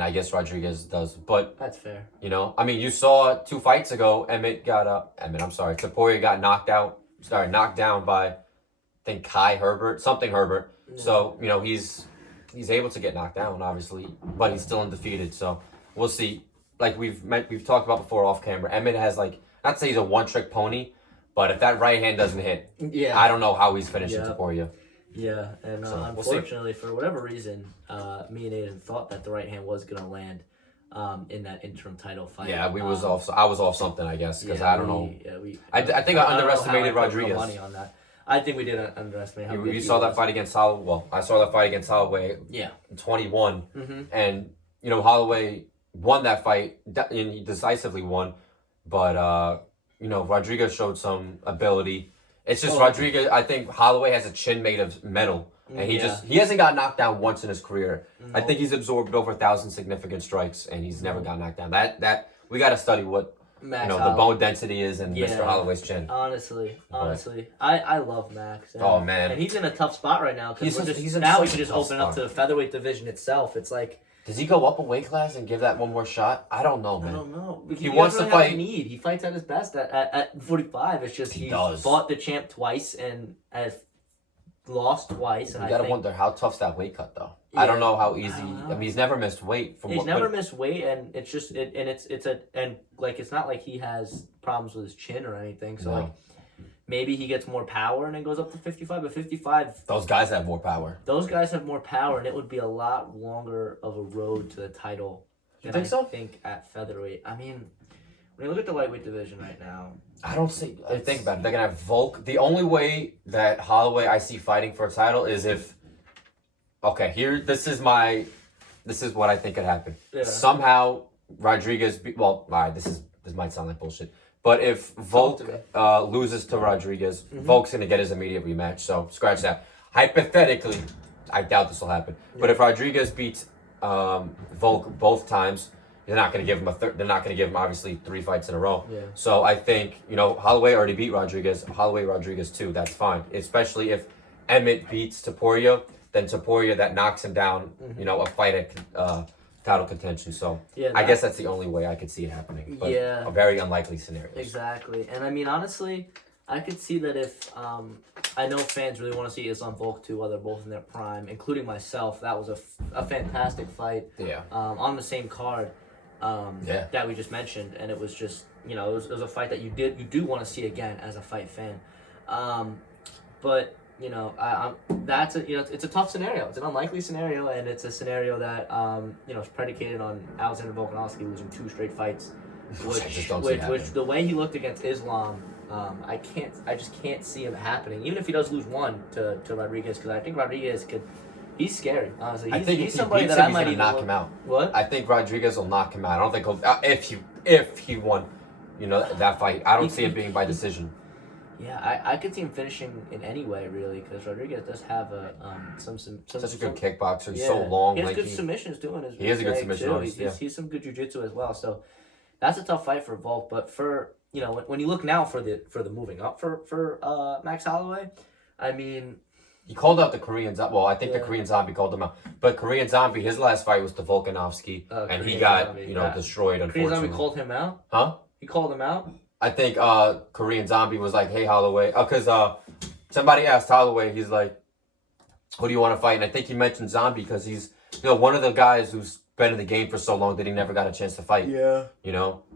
I guess Rodriguez does. But that's fair. You know, I mean, you saw 2 fights ago, Topuria got knocked down by, I think, Kai Herbert, something Herbert. Yeah. So, you know, he's able to get knocked down, obviously, but he's still undefeated. So we'll see. Like we've talked about before off camera, Emmett has not to say he's a one-trick pony, but if that right hand doesn't hit, I don't know how he's finishing Topuria. Yeah, and unfortunately, for whatever reason, me and Aiden thought that the right hand was going to land in that interim title fight. Yeah, I was off something, I guess, because I don't know. Yeah, I think I underestimated Rodriguez. Money on that. I think we did underestimate how good you saw that fight against Holloway. Well, I saw that fight against Holloway. Yeah. 21, and you know Holloway won that fight and he decisively won, but you know Rodriguez showed some ability. It's just Rodriguez. I think Holloway has a chin made of metal, and he hasn't got knocked down once in his career. I think he's absorbed over 1,000 significant strikes, and he's never got knocked down. That we got to study what Max the bone density is in Mr. Holloway's chin. Honestly, I love Max. And, man, and he's in a tough spot right now because now we can just open up to the featherweight division itself. It's like. Does he go up a weight class and give that one more shot? I don't know, man. I don't know. He wants to fight. He fights at his best at 45. It's just he fought the champ twice and has lost twice. And you gotta wonder how tough's that weight cut though. Yeah, I don't know how easy. I mean, he's never missed weight. He's never missed weight, and it's just it's not like he has problems with his chin or anything. So like. Maybe he gets more power and then goes up to 55, but 55... Those guys have more power. Those guys have more power, and it would be a lot longer of a road to the title than I think at featherweight. I mean, when you look at the lightweight division right now... I don't see... Think about it. They're going to have Volk. The only way that Holloway I see fighting for a title is if... Okay, this is what I think could happen. Yeah. Somehow, Rodriguez... Well, all right, this might sound like bullshit. But if Volk loses to Rodriguez, Volk's going to get his immediate rematch. So scratch that. Hypothetically, I doubt this will happen. Yeah. But if Rodriguez beats Volk both times, they're not going to give him they're not going to give him obviously 3 fights in a row. Yeah. So I think Holloway already beat Rodriguez. Holloway Rodriguez too. That's fine. Especially if Emmett beats Topuria, then Topuria that knocks him down. A fight at. Title contention, so I guess that's the only way I could see it happening. But a very unlikely scenario. Exactly, and I mean honestly, I could see that if I know fans really want to see Islam Volk too, while they're both in their prime, including myself. That was a fantastic fight. Yeah. On the same card. That we just mentioned, and it was just it was a fight that you do want to see again as a fight fan. But that's it's a tough scenario. It's an unlikely scenario, and it's a scenario that is predicated on Alexander Volkanovski losing 2 straight fights, which the way he looked against Islam, I just can't see him happening. Even if he does lose one to Rodriguez, because I think Rodriguez could. He's scary, honestly. I think he's if somebody he beats that him, I he's might gonna knock him out. What? I think Rodriguez will knock him out. I don't think he'll if he won, that fight. I don't see it being by decision. Yeah, I could see him finishing in any way, really, because Rodriguez does have some such a good kickboxer. He's so long. He has good submissions too. He has a good submission too. He's some good jiu-jitsu as well. So that's a tough fight for Volk. But for when you look now for the moving up for Max Holloway, I mean. He called out the Korean Zombie. Well, I think the Korean Zombie called him out. But Korean Zombie, his last fight was to Volkanovski, and Korean he got destroyed. Unfortunately, Korean Zombie called him out. Huh? He called him out. I think Korean Zombie was like, "Hey Holloway," because somebody asked Holloway. He's like, "Who do you want to fight?" And I think he mentioned Zombie because he's one of the guys who's been in the game for so long that he never got a chance to fight. Yeah.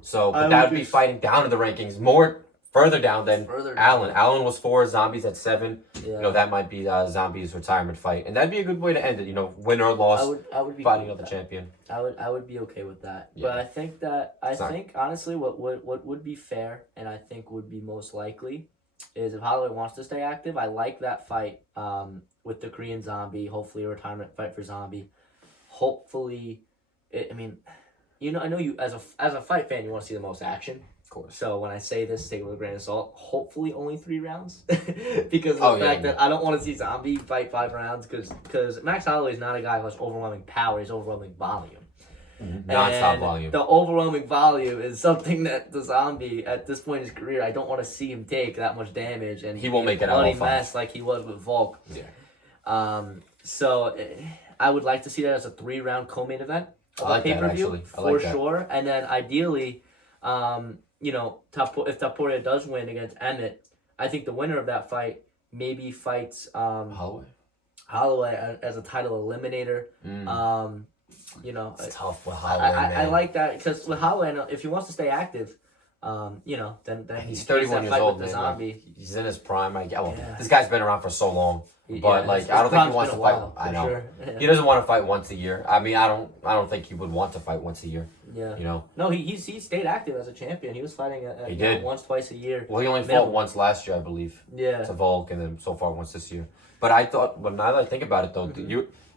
So but that would be fighting down in the rankings more. Further down than Allen. Allen was 4, Zombie's at 7. Yeah. That might be Zombie's retirement fight, and that'd be a good way to end it. Win or loss. I would be fighting out the champion. I would be okay with that. Yeah. But I think honestly, what would be fair, and I think would be most likely, is if Holloway wants to stay active. I like that fight with the Korean Zombie. Hopefully, a retirement fight for Zombie. Hopefully, I know you as a fight fan, you want to see the most action. Of course. So when I say this, take it with a grain of salt. Hopefully only 3 rounds, because of the fact that I don't want to see Zombie fight 5 rounds, because Max Holloway is not a guy who has overwhelming power. He's overwhelming volume. Non-stop volume. The overwhelming volume is something that the Zombie at this point in his career, I don't want to see him take that much damage, and he won't make it out bloody mess like he was with Volk. Yeah. So I would like to see that as a 3-round co-main event. I like that actually. For sure, and then ideally. If Taporia does win against Emmett, I think the winner of that fight maybe fights Holloway as a title eliminator. It's tough with Holloway. I like that because with Holloway, if he wants to stay active, then he's 31 years old. Zombie. He's in his prime. This guy's been around for so long. But I don't think he wants to fight. I know sure. Yeah. He doesn't want to fight once a year. I mean, I don't think he would want to fight once a year. Yeah. No, he stayed active as a champion. He was fighting he did. Once, twice a year. Well, he only fought once last year, I believe. Yeah. To Volk, and then so far once this year. But now that I think about it though,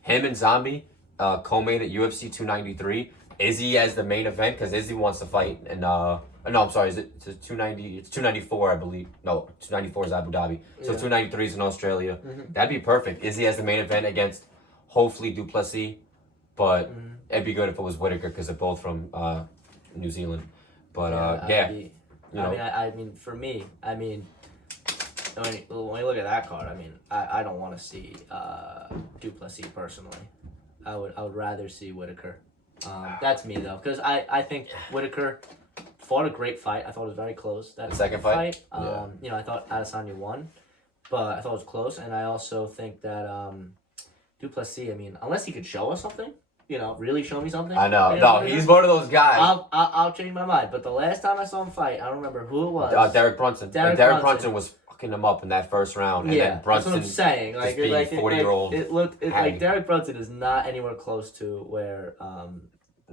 him and Zombie co-main at UFC 293. Izzy as the main event because Izzy wants to fight and no, I'm sorry, it's 290? It's 294, I believe. No, 294 is Abu Dhabi. So 293 is in Australia. That'd be perfect. Izzy as the main event against hopefully Duplessis, but it'd be good if it was Whitaker because they're both from New Zealand. But for me, when you look at that card, I don't want to see Duplessis personally. I would rather see Whitaker. That's me though, because I think Whitaker fought a great fight. I thought it was very close. That second fight. I thought Adesanya won, but I thought it was close, and I also think that Duplessis. Unless he could show us something, really show me something. I know. No, he's one of those guys. I'll change my mind. But the last time I saw him fight, I don't remember who it was. Derek Brunson. Derek Brunson was fucking him up in that first round, and then Brunson. That's what I'm saying. Like, being 40-year-old. It looked like Derek Brunson is not anywhere close to where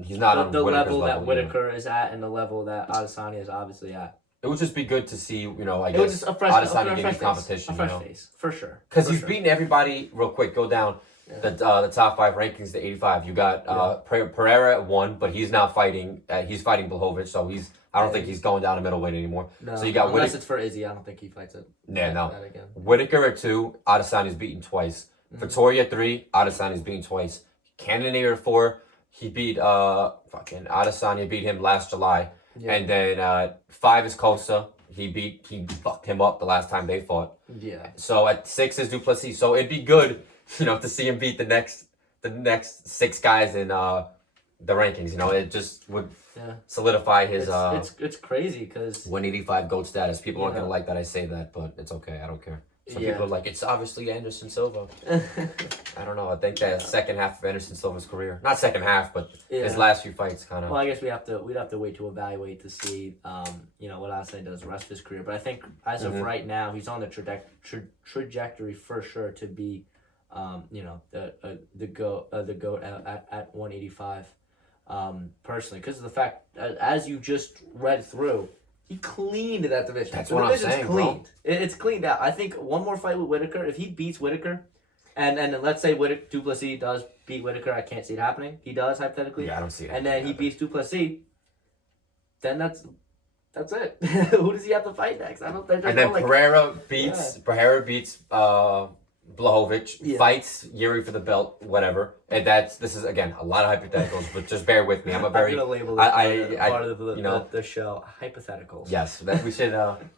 he's not on the Whitaker's level that Whitaker is at, and the level that Adesanya is obviously at. It would just be good to see, I guess, it was just a fresh competition. A fresh face, for sure. Because he's beaten everybody, real quick, go down the top 5 rankings to 85. You got Pereira at 1, but he's now fighting, he's fighting Blachowicz, so I don't think he's going down to middleweight anymore. No, so you got unless it's for Izzy, I don't think he fights it. Yeah, no. That again. Whitaker at 2, Adesanya's beaten twice. Vittoria at 3, Adesanya's beaten twice. Cannonier at 4, he beat, Adesanya beat him last July. Yeah. And then 5 is Costa. He fucked him up the last time they fought. Yeah. So at 6 is Duplessis. So it'd be good, to see him beat the next 6 guys in the rankings. It just would solidify his it's crazy because 185 GOAT status. People aren't know. gonna like that I say that, but it's okay. I don't care. Some Yeah. people are like, it's obviously Anderson Silva. I don't know. I think that second half of Anderson Silva's career, not second half, but his last few fights kind of. Well, I guess we'd have to wait to evaluate to see, what Adesanya does the rest of his career. But I think as of right now, he's on the trajectory for sure to be, the goat at 185. Personally, because of the fact, as you just read through, he cleaned that division. That's what I'm saying, cleaned. bro. It's cleaned out. I think one more fight with Whitaker, if he beats Whitaker, and let's say Duplessis does beat Whitaker, I can't see it happening. He does, hypothetically. Yeah, I don't see it. And then he beats Duplessis, then that's it. Who does he have to fight next? I don't think. And then Pereira beats Blachowicz, fights Yuri for the belt, whatever. And this is again a lot of hypotheticals, but just bear with me. I'm a very I'm gonna label this part of the the show hypotheticals. Yes, we should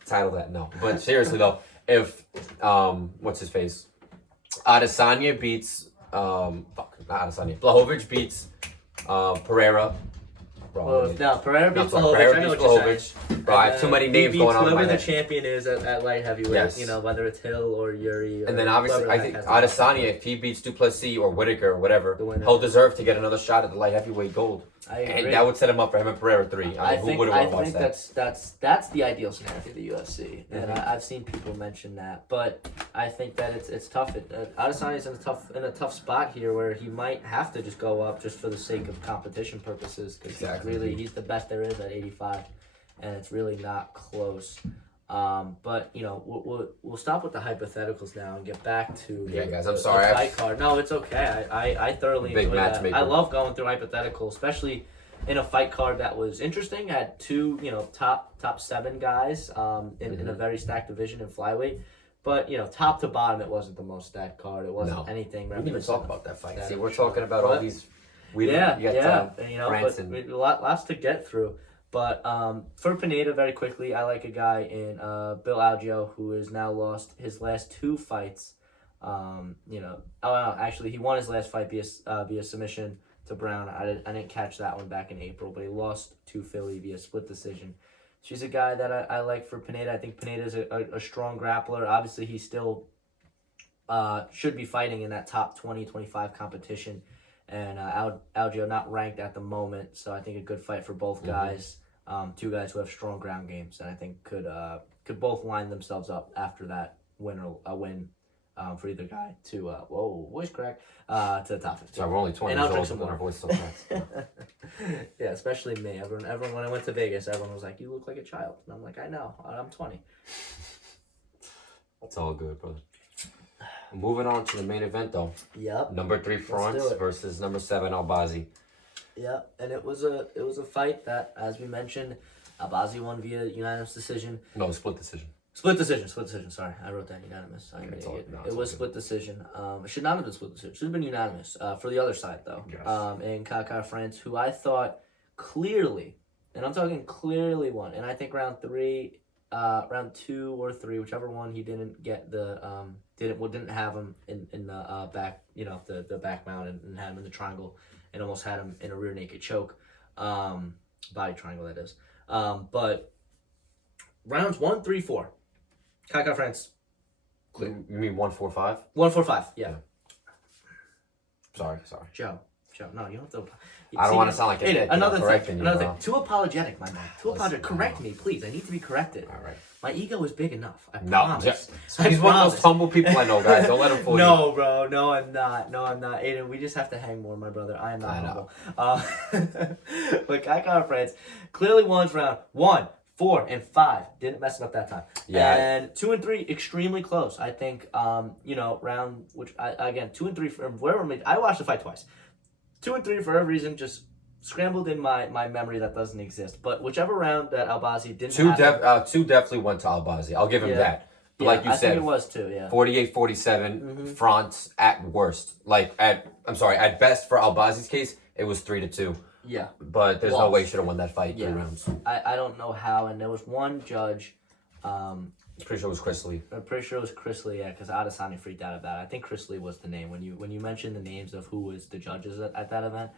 title that. No, but seriously though, if what's his face, Adesanya beats not Adesanya, Blachowicz beats Pereira. Bro, no, Pereira beats Blachowicz. Pereira I know beats what you're saying. Blachowicz. Bro, I have too many names going on in my whoever head. the champion is at light heavyweight, Yes. whether it's Hill or Yuri. And then obviously, I think Adesanya, if he beats Duplessis or Whitaker or whatever, he'll deserve to get another shot at the light heavyweight gold. I agree. And that would set him up for him and Pereira 3. I who think, would have watched that's the ideal scenario for the UFC, and I've seen people mention that. But I think that it's tough. Adesanya's in a tough spot here, where he might have to just go up just for the sake of competition purposes, because he's the best there is at 85, and it's really not close. But we'll stop with the hypotheticals now and get back to guys. I'm sorry. the fight card. No, it's okay. I thoroughly enjoy that. I love going through hypotheticals, especially in a fight card that was interesting. Had two top 7 guys in a very stacked division in flyweight. But top to bottom, it wasn't the most stacked card. It wasn't anything. We didn't even talk about that fight. See, we're sure. talking about all these. Lots to get through. But for Pineda, very quickly, I like a guy in Bill Algeo, who has now lost his last 2 fights. Actually, he won his last fight via submission to Brown. I didn't catch that one back in April, but he lost to Philly via split decision. She's a guy that I like for Pineda. I think Pineda's a strong grappler. Obviously, he still should be fighting in that top 20, 25 competition. And Algeo not ranked at the moment, so I think a good fight for both guys. 2 guys who have strong ground games, and I think could both line themselves up after that win for either guy to voice crack to the top 15. Sorry, we're only 20 years old, and our voice still cracks. Yeah, especially me. Everyone when I went to Vegas, everyone was like, "You look like a child," and I'm like, "I know, I'm 20." It's all good, brother. Moving on to the main event, though. Yep. Number 3 Fronts versus number 7 Albazi. Yeah, and it was a fight that, as we mentioned, Albazi won via unanimous decision. No, split decision. Split decision. Sorry, I wrote that unanimous. It was split decision. It should not have been split decision. It should have been unanimous for the other side, though. Yes. And Kaka France, who I thought clearly, and I'm talking clearly, won. And I think round 2 or 3, whichever one, he didn't get didn't have him in the back, the back mount, and had him in the triangle, and almost had him in a rear naked choke, body triangle that is. But rounds 1, 3, 4, Kaka France. You mean 1, 4, 5? 1, 4, 5. Yeah. Sorry. Joe, no, you don't have to. I don't want to sound like an idiot. Another thing. Too apologetic, my man. Too apologetic. Correct me, please. I need to be corrected. All right. My ego is big enough. I promise. He's one of those humble people I know, guys. Don't let him fool you. No, bro. No, I'm not. Aiden, we just have to hang more, my brother. I am not humble. But Kaka France clearly won round 1, 4, and 5. Didn't mess it up that time. Yeah. And 2 and 3, extremely close. I think, round, 2 and 3, from wherever I watched the fight twice. 2 and 3, for every reason, just scrambled in my memory that doesn't exist. But whichever round that Albazi didn't have... 2 definitely went to Albazi. I'll give him that. But like you said, I think it was 2, yeah. 48-47, France at worst. At best for Albazi's case, it was 3-2. Yeah. But there's no way he should have won that fight 3 rounds. I don't know how, and there was one judge... I'm pretty sure it was Chris Lee. I'm pretty sure it was Chris Lee, because Adesanya freaked out about it. I think Chris Lee was the name. When you mentioned the names of who was the judges at that event,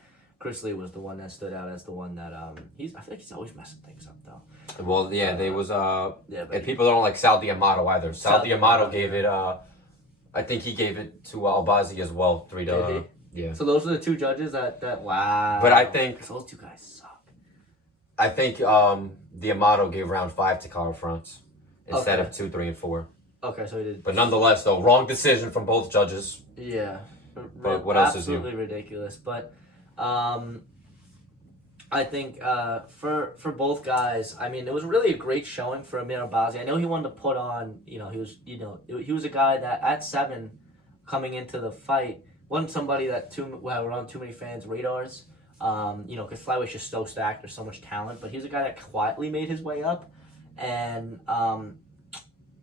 Chris Lee was the one that stood out as the one that I feel like he's always messing things up though. Well, yeah, they was and people don't like Sal D'Amato either. Sal D'Amato gave it I think he gave it to Albazi as well, 3-. Yeah. So those are the two judges that wow. But I think those two guys suck. I think D'Amato gave round 5 to Kara France instead of 2, 3, and 4. Okay, so he did. But nonetheless, though, wrong decision from both judges. Yeah. But what else is new? Absolutely ridiculous. But I think for both guys, I mean, it was really a great showing for Amir Albazi. I know he wanted to put on, he was a guy that at 7 coming into the fight wasn't somebody that were on too many fans' radars. Because flyweights just so stacked. There's so much talent, but he was a guy that quietly made his way up, and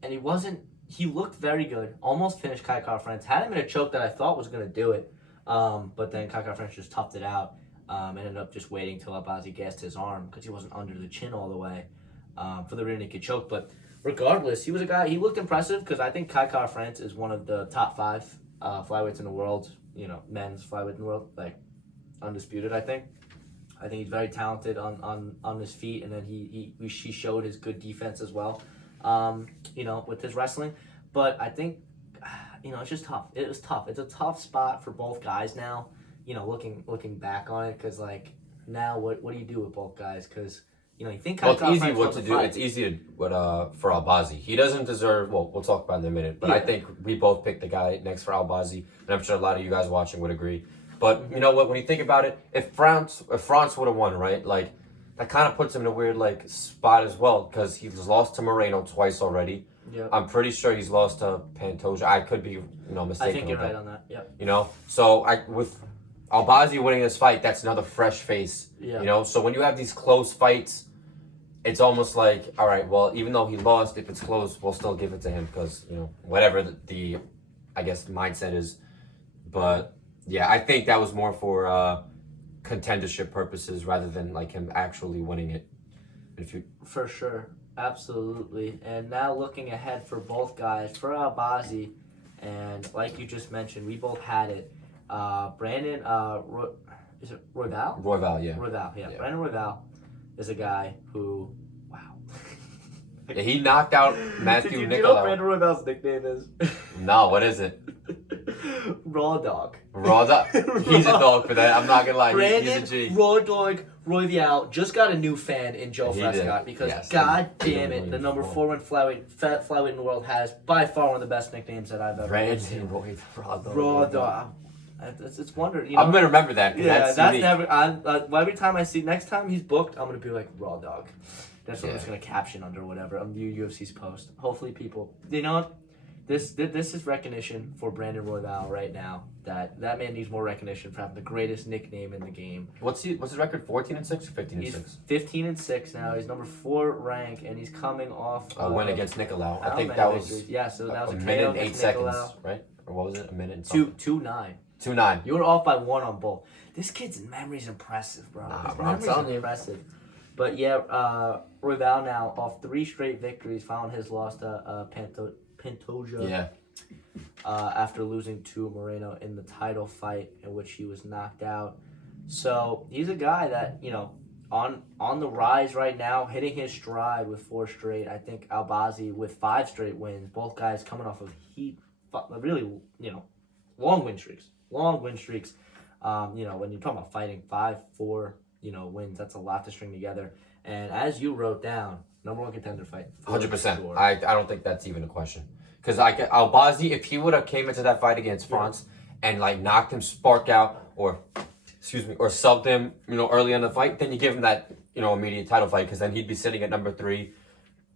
he wasn't. He looked very good. Almost finished Kai Kara France. Had him in a choke that I thought was going to do it, but then Kai Kara France just toughed it out. Ended up just waiting till Albazi gassed his arm because he wasn't under the chin all the way for the rear naked choke. But regardless, he was a guy. He looked impressive because I think Kai Kara France is one of the top 5 flyweights in the world. Men's flyweight in the world, like undisputed. I think he's very talented on his feet, and then he showed his good defense as well. With his wrestling, but I think it's just tough. It was tough. It's a tough spot for both guys now. Looking back on it, because like now what do you do with both guys? Because you think it's easy what to do. It's easy for Albazi. He doesn't deserve. Well, we'll talk about it in a minute. But I think we both picked the guy next for Albazi, and I'm sure a lot of you guys watching would agree. But you know what? When you think about it, if France would have won, right? Like that kind of puts him in a weird like spot as well, because he's lost to Moreno twice already. Yep. I'm pretty sure he's lost to Pantoja. I could be mistaken. I think you're right on that. Yep. So with Albazi winning this fight, that's another fresh face. Yeah. So when you have these close fights, it's almost like, all right, well, even though he lost, if it's close, we'll still give it to him because, whatever the I guess, mindset is. But, yeah, I think that was more for contendership purposes rather than, like, him actually winning it. For sure. Absolutely. And now looking ahead for both guys, for Albazi, and like you just mentioned, we both had it. Brandon, is it Royval? Royval, yeah. Royval, yeah. Brandon Royval is a guy who, wow. Yeah, he knocked out Matthew Nicolau. Do you know what Brandon Royval's nickname is? No, what is it? Raw Dog. Raw Dog? He's a dog for that. I'm not going to lie. Brandon he's a G. Raw Dog Royval just got a new fan in Joe Frescott because, god damn it, the number 4 one flyweight in the world has by far one of the best nicknames that I've ever seen. Raw Dog. Raw Dog. It's wonder. I'm gonna remember that. Yeah, that's never. Every time I see, next time he's booked, I'm gonna be like Raw Dog. That's what I'm just gonna caption under whatever. I'm the UFC's post. Hopefully, people. You know what? This is recognition for Brandon Royval right now. That man needs more recognition for having the greatest nickname in the game. What's his record? 14-6 or 15-6? He's 15-6 now. He's number 4 rank, and he's coming off a win against Nicolau. I think that was so that was a KO minute and 8 seconds, Nicolau. right? Or what was it? A minute and 2-9. 2-9. You were off by 1 on both. This kid's memory's impressive, bro. Nah, His bro, memory's I'm telling you. impressive. But yeah, Royval now off 3 straight victories, following his loss to Pantoja. Yeah. After losing to Moreno in the title fight in which he was knocked out. So he's a guy that, on the rise right now, hitting his stride with 4 straight. I think Albazi with 5 straight wins. Both guys coming off of really, long win streaks. When you're talking about fighting 5-4, wins, that's a lot to string together. And as you wrote down, number 1 contender fight. 100%. Sure. I don't think that's even a question. Because Albazi, if he would have came into that fight against France and knocked him spark out or subbed him, early in the fight, then you give him that, immediate title fight, because then he'd be sitting at number 3.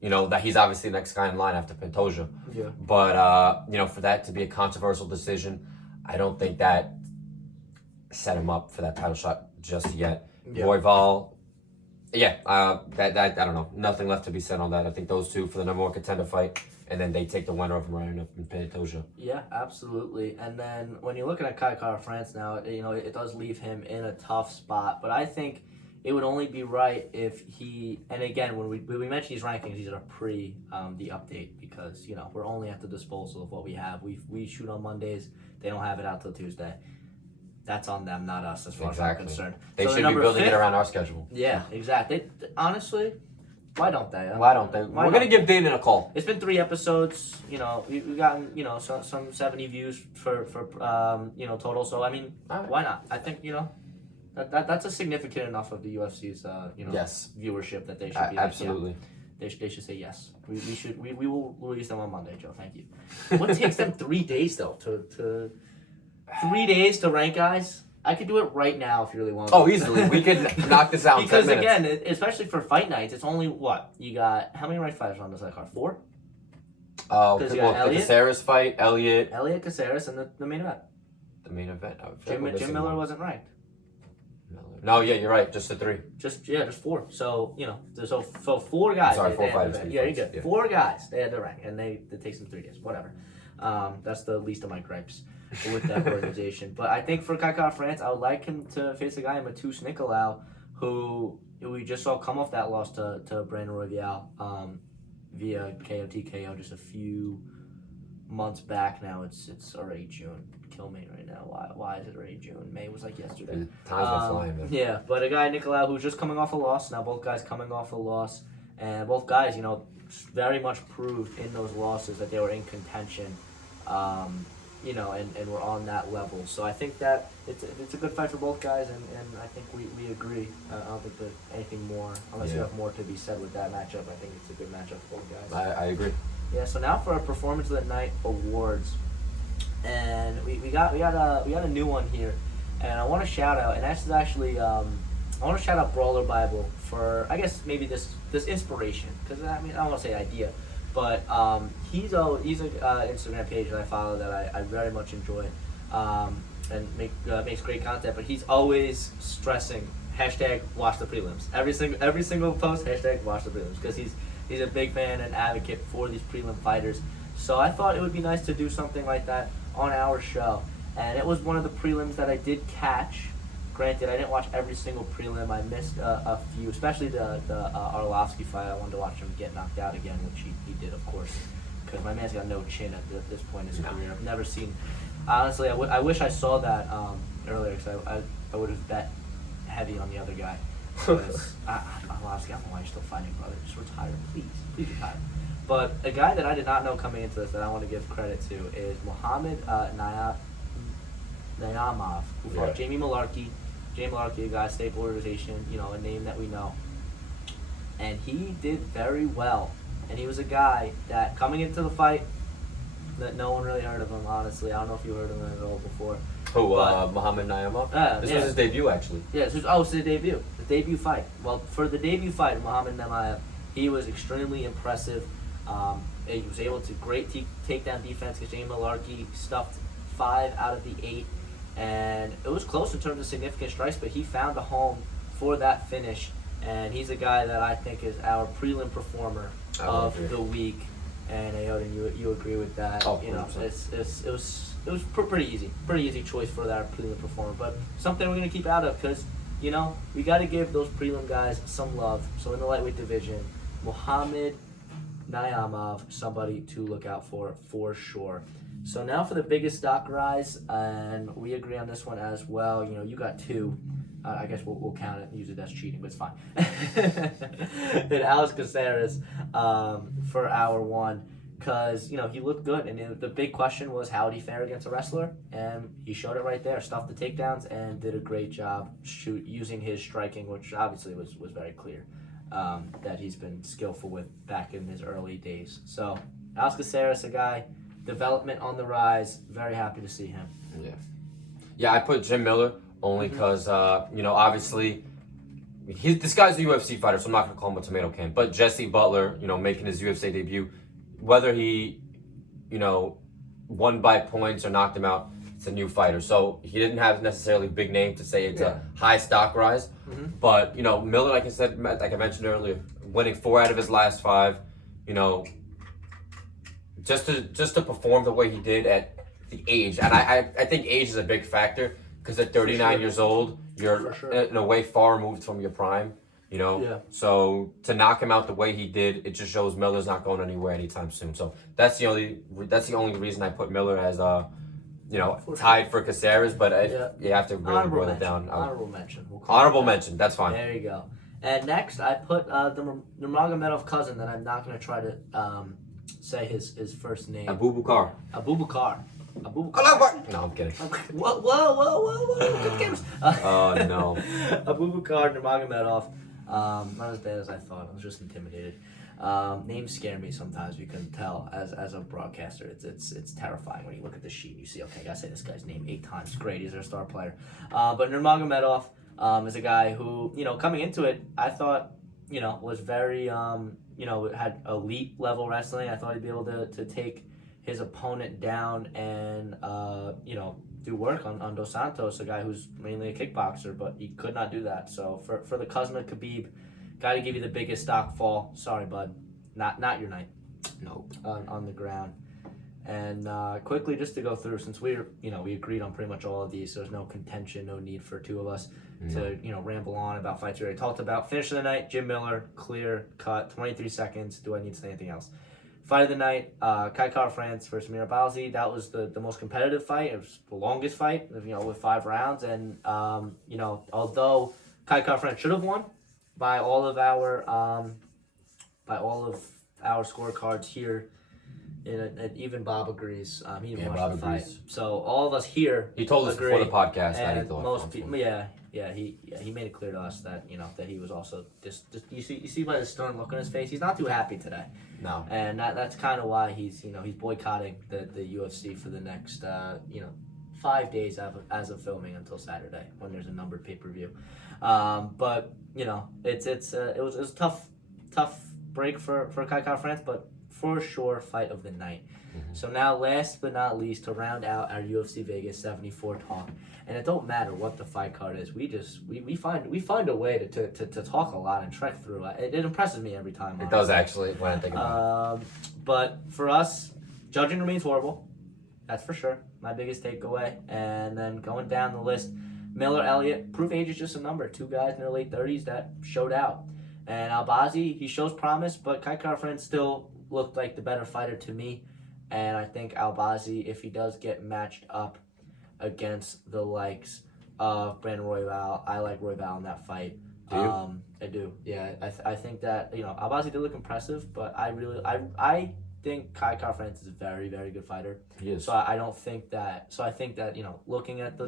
That he's obviously the next guy in line after Pantoja. Yeah. But for that to be a controversial decision, I don't think that set him up for that title shot just yet. Yeah. Royval, that I don't know. Nothing left to be said on that. I think those two for the number 1 contender fight, and then they take the winner of Moreno and Pantoja. Yeah, absolutely. And then when you're looking at Kai Kara France now, it does leave him in a tough spot. But I think it would only be right if he, and again, when we mention these rankings, these are pre the update, because we're only at the disposal of what we have. We shoot on Mondays. They don't have it out till Tuesday. that's on them, not us, as far as I'm concerned. They so should be building it around our schedule. Yeah, exactly. Honestly, why don't they? Why don't they? We're going to give Dayton a call. It's been 3 episodes. You know, we've gotten, you know, some 70 views for you know, total. So, I mean, why not? I think, you know, that's a significant enough of the UFC's, you know, viewership that they should be. Absolutely. Like, yeah, they should say yes. We will release them on Monday, Joe. Thank you. What takes them 3 days, though, to 3 days to rank guys? I could do it right now if you really want to. Oh, easily. We could knock this out in 10 minutes. Because, again, especially for fight nights, it's only what? You got, how many ranked fighters on this card? 4? Oh, the Caceres fight, Elliott, Caceres, and the main event. The main event? Jim Miller wasn't ranked. No, yeah, you're right. Just the 3. Just 4. So, you know, so 4 guys. Sorry, 4 fighters. Yeah, you're good. Yeah. 4 guys they had to rank, and it takes them 3 days. Whatever. That's the least of my gripes with that organization. But I think for Kai France, I would like him to face a guy, Matus Nicolau, who we just saw come off that loss to Brandon Royval via KO just a few months back now. It's already June. Kill me right now. Why is it already June? May was like yesterday. Time's been flying, man. Yeah, but a guy, Nicolau, who's just coming off a loss. Now both guys coming off a loss. And both guys, you know, very much proved in those losses that they were in contention. You know, and we're on that level. So I think that it's a good fight for both guys, and I think we agree. I don't think there's anything more, unless you have more to be said with that matchup. I think it's a good matchup for both guys. I agree. Yeah, so now for our Performance of the Night awards. And we got a new one here. And I want to shout out, and that's actually I want to shout out Brawler Bible for, I guess, maybe this inspiration, because I mean, I don't want to say idea. But he's an Instagram page that I follow that I very much enjoy, and makes great content. But he's always stressing #watch the prelims. Every single post #watch the prelims, because he's a big fan and advocate for these prelim fighters. So I thought it would be nice to do something like that on our show, and it was one of the prelims that I did catch. Granted, I didn't watch every single prelim. I missed a few, especially the Arlovsky fight. I wanted to watch him get knocked out again, which he did, of course, because my man's got no chin at this point in his career. I've never seen. Honestly, I wish I saw that earlier, because I would have bet heavy on the other guy. Because Arlovsky, I don't know why you're still fighting, brother. Just retire, please retire. But a guy that I did not know coming into this that I want to give credit to is Muhammad Naimov, who fought Jamie Malarkey. Jamie Malarkey, a guy, Staple Organization, you know, a name that we know. And he did very well. And he was a guy that, coming into the fight, that no one really heard of him, honestly. I don't know if you heard of him at all before. Who, Muhammad Naimov? This was his debut, actually. Yeah, it's the debut. The debut fight. Well, for the debut fight, Muhammad Naimov, he was extremely impressive. He was able to great takedown defense, because Jamie Malarkey stuffed 5 out of the 8. And it was close in terms of significant strikes, but he found a home for that finish. And he's a guy that I think is our prelim performer of the week. And Ayoden, you agree with that? Oh, you know, it was pretty easy choice for that prelim performer. But something we're gonna keep out of, because you know we got to give those prelim guys some love. So in the lightweight division, Muhammad Naimov, somebody to look out for sure. So now for the biggest stock rise, and we agree on this one as well. You know, you got 2. I guess we'll count it and use it as cheating, but it's fine. And Alex Caceres for our 1, because, you know, he looked good. And the big question was, how would he fare against a wrestler? And he showed it right there. Stuffed the takedowns and did a great job using his striking, which obviously was very clear that he's been skillful with back in his early days. So Alex Caceres, a guy, development on the rise. Very happy to see him. Yeah, I put Jim Miller only because, you know, obviously, this guy's a UFC fighter, so I'm not going to call him a tomato can. But Jesse Butler, you know, making his UFC debut, whether he, you know, won by points or knocked him out, it's a new fighter. So he didn't have necessarily a big name to say it's a high stock rise. But, you know, Miller, like I said, like I mentioned earlier, winning 4 out of his last 5, you know, just to perform the way he did at the age, and I think age is a big factor, because at 39 years old, you're in a way far removed from your prime, you know. Yeah. So to knock him out the way he did, it just shows Miller's not going anywhere anytime soon. So that's the only reason I put Miller as tied for Caceres, but you have to really boil it down. Honorable mention. Honorable mention. That's fine. There you go. And next, I put the Nurmagomedov cousin that I'm not going to try to say his first name. Abubakar. No, I'm kidding. Whoa. Good games. Oh, no. Abubakar Nurmagomedov. Not as bad as I thought. I was just intimidated. Names scare me sometimes. You can tell as a broadcaster. It's terrifying when you look at the sheet. You see, okay, I gotta say this guy's name 8 times. Great, he's our star player. But Nurmagomedov is a guy who, coming into it, I thought, was very, had elite level wrestling. I thought he'd be able to take his opponent down and, do work on Dos Santos, a guy who's mainly a kickboxer, but he could not do that. So for the cousin of Khabib, got to give you the biggest stock fall. Sorry, bud. Not your night. Nope. On the ground. And quickly, just to go through, since we agreed on pretty much all of these, so there's no contention, no need for two of us to ramble on about fights we already talked about. Finish of the night, Jim Miller, clear cut, 23 seconds. Do I need to say anything else? Fight of the night, Kai Kara-France versus Mira Balzi. That was the most competitive fight. It was the longest fight, with 5 rounds. And although Kai Kara-France should have won by all of our scorecards here. And even Bob agrees. He didn't watch the fight. So all of us here. He told us before the podcast that he thought. Most people, he made it clear to us that that he was also just you see by the stern look on his face, he's not too happy today. No. And that's kind of why he's boycotting the UFC for the next 5 days as of filming until Saturday when there's a numbered pay-per-view. But it was a tough break for Kai Kara-France, but for sure, fight of the night. Mm-hmm. So now, last but not least, to round out our UFC Vegas 74 talk, and it don't matter what the fight card is, we find a way to talk a lot and trek through. It impresses me every time. It does actually when I think about it. But for us, judging remains horrible. That's for sure. My biggest takeaway. And then going down the list, Miller, Elliott, proof age is just a number. 2 guys in their late 30s that showed out. And Albazi, he shows promise, but Kai Kara-France still looked like the better fighter to me, and I think Albazi, if he does get matched up against the likes of Brandon Royval, I like Royval in that fight. Do you? I do. Yeah, I think that Albazi did look impressive, but I think Kai Kara-France is a very, very good fighter. He is. So I think that looking at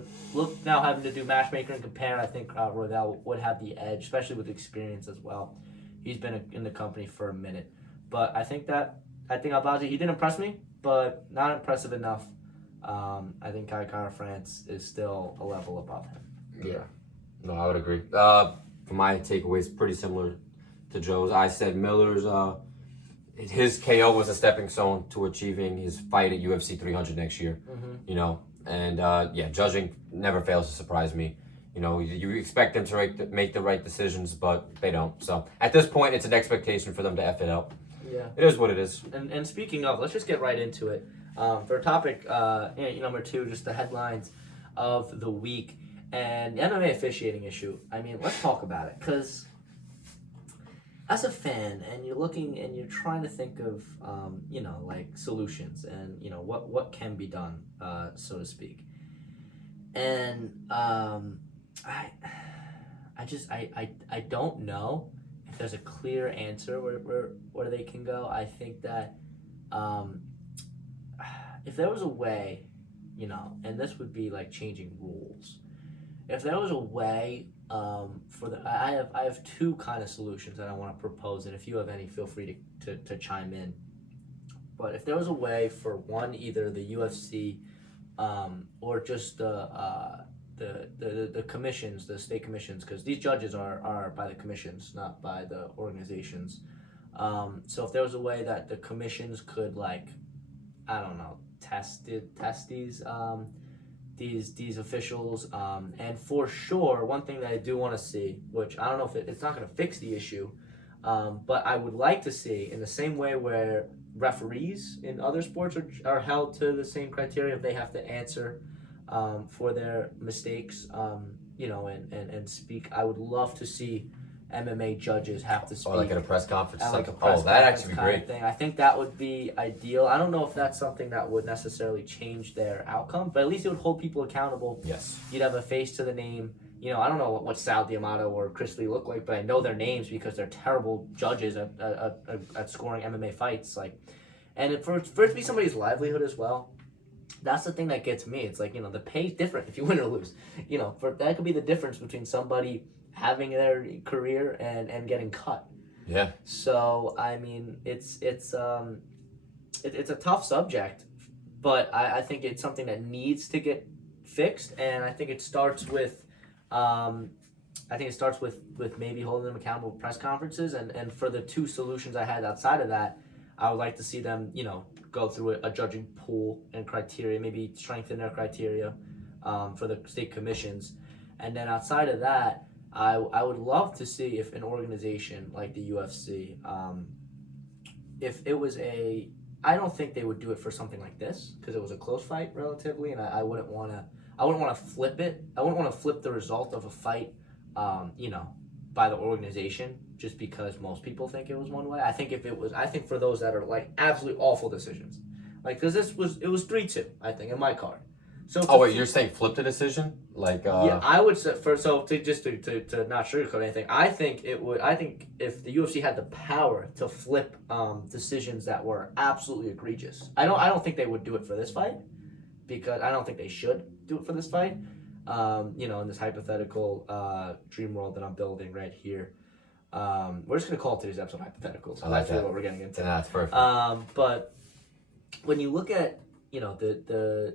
now having to do matchmaker and compare, I think Royval would have the edge, especially with experience as well. He's been in the company for a minute. But I think Albazi, he did impress me, but not impressive enough. I think Kai Kara-France is still a level above him. Yeah. No, I would agree. For my takeaways, pretty similar to Joe's. I said Miller's, his KO was a stepping stone to achieving his fight at UFC 300 next year. Mm-hmm. And judging never fails to surprise me. You expect them to make the right decisions, but they don't. So at this point, it's an expectation for them to F it out. Yeah. It is what it is. And speaking of, let's just get right into it. For topic number 2, just the headlines of the week and the MMA officiating issue. I mean, let's talk about it, because as a fan, and you're looking and you're trying to think of solutions and what can be done, so to speak. And I don't know if there's a clear answer where they can go. I think that if there was a way, and this would be like changing rules. If there was a way I have 2 kind of solutions that I want to propose, and if you have any, feel free to chime in. But if there was a way for one, either the UFC or just the commissions, the state commissions, because these judges are by the commissions, not by the organizations. So if there was a way that the commissions could, test these officials, and for sure, one thing that I do want to see, which I don't know if it's not going to fix the issue, but I would like to see, in the same way where referees in other sports are held to the same criteria if they have to answer for their mistakes, and speak. I would love to see MMA judges have to speak. Or like at a press conference. At like a press that conference actually be kind of great. thing. I think that would be ideal. I don't know if that's something that would necessarily change their outcome, but at least it would hold people accountable. Yes. You'd have a face to the name. You know, I don't know what Sal D'Amato or Chris Lee look like, but I know their names because they're terrible judges at scoring MMA fights. Like, and for it to be somebody's livelihood as well, that's the thing that gets me. It's like, you know, the pay's different if you win or lose. You know, that could be the difference between somebody having their career and getting cut. Yeah. So I mean, it's a tough subject, but I think it's something that needs to get fixed, and I think it starts with with maybe holding them accountable with press conferences, and for the two solutions I had outside of that, I would like to see them, you know, go through a judging pool and criteria, maybe strengthen their criteria for the state commissions, and then outside of that, I would love to see if an organization like the UFC, if it was I don't think they would do it for something like this because it was a close fight relatively, and I wouldn't want to flip it. I wouldn't want to flip the result of a fight, you know, by the organization just because most people think it was one way. I think for those that are like absolutely awful decisions, like because it was 3-2, I think, in my card. So you're saying flip the decision? Like yeah, I would say to not sugarcoat anything. I think if the UFC had the power to flip decisions that were absolutely egregious, I don't think they would do it for this fight because I don't think they should do it for this fight. You know, in this hypothetical dream world that I'm building right here. We're just gonna call today's episode hypotheticals. That's really what we're getting into. That's perfect. But when you look at, you know, the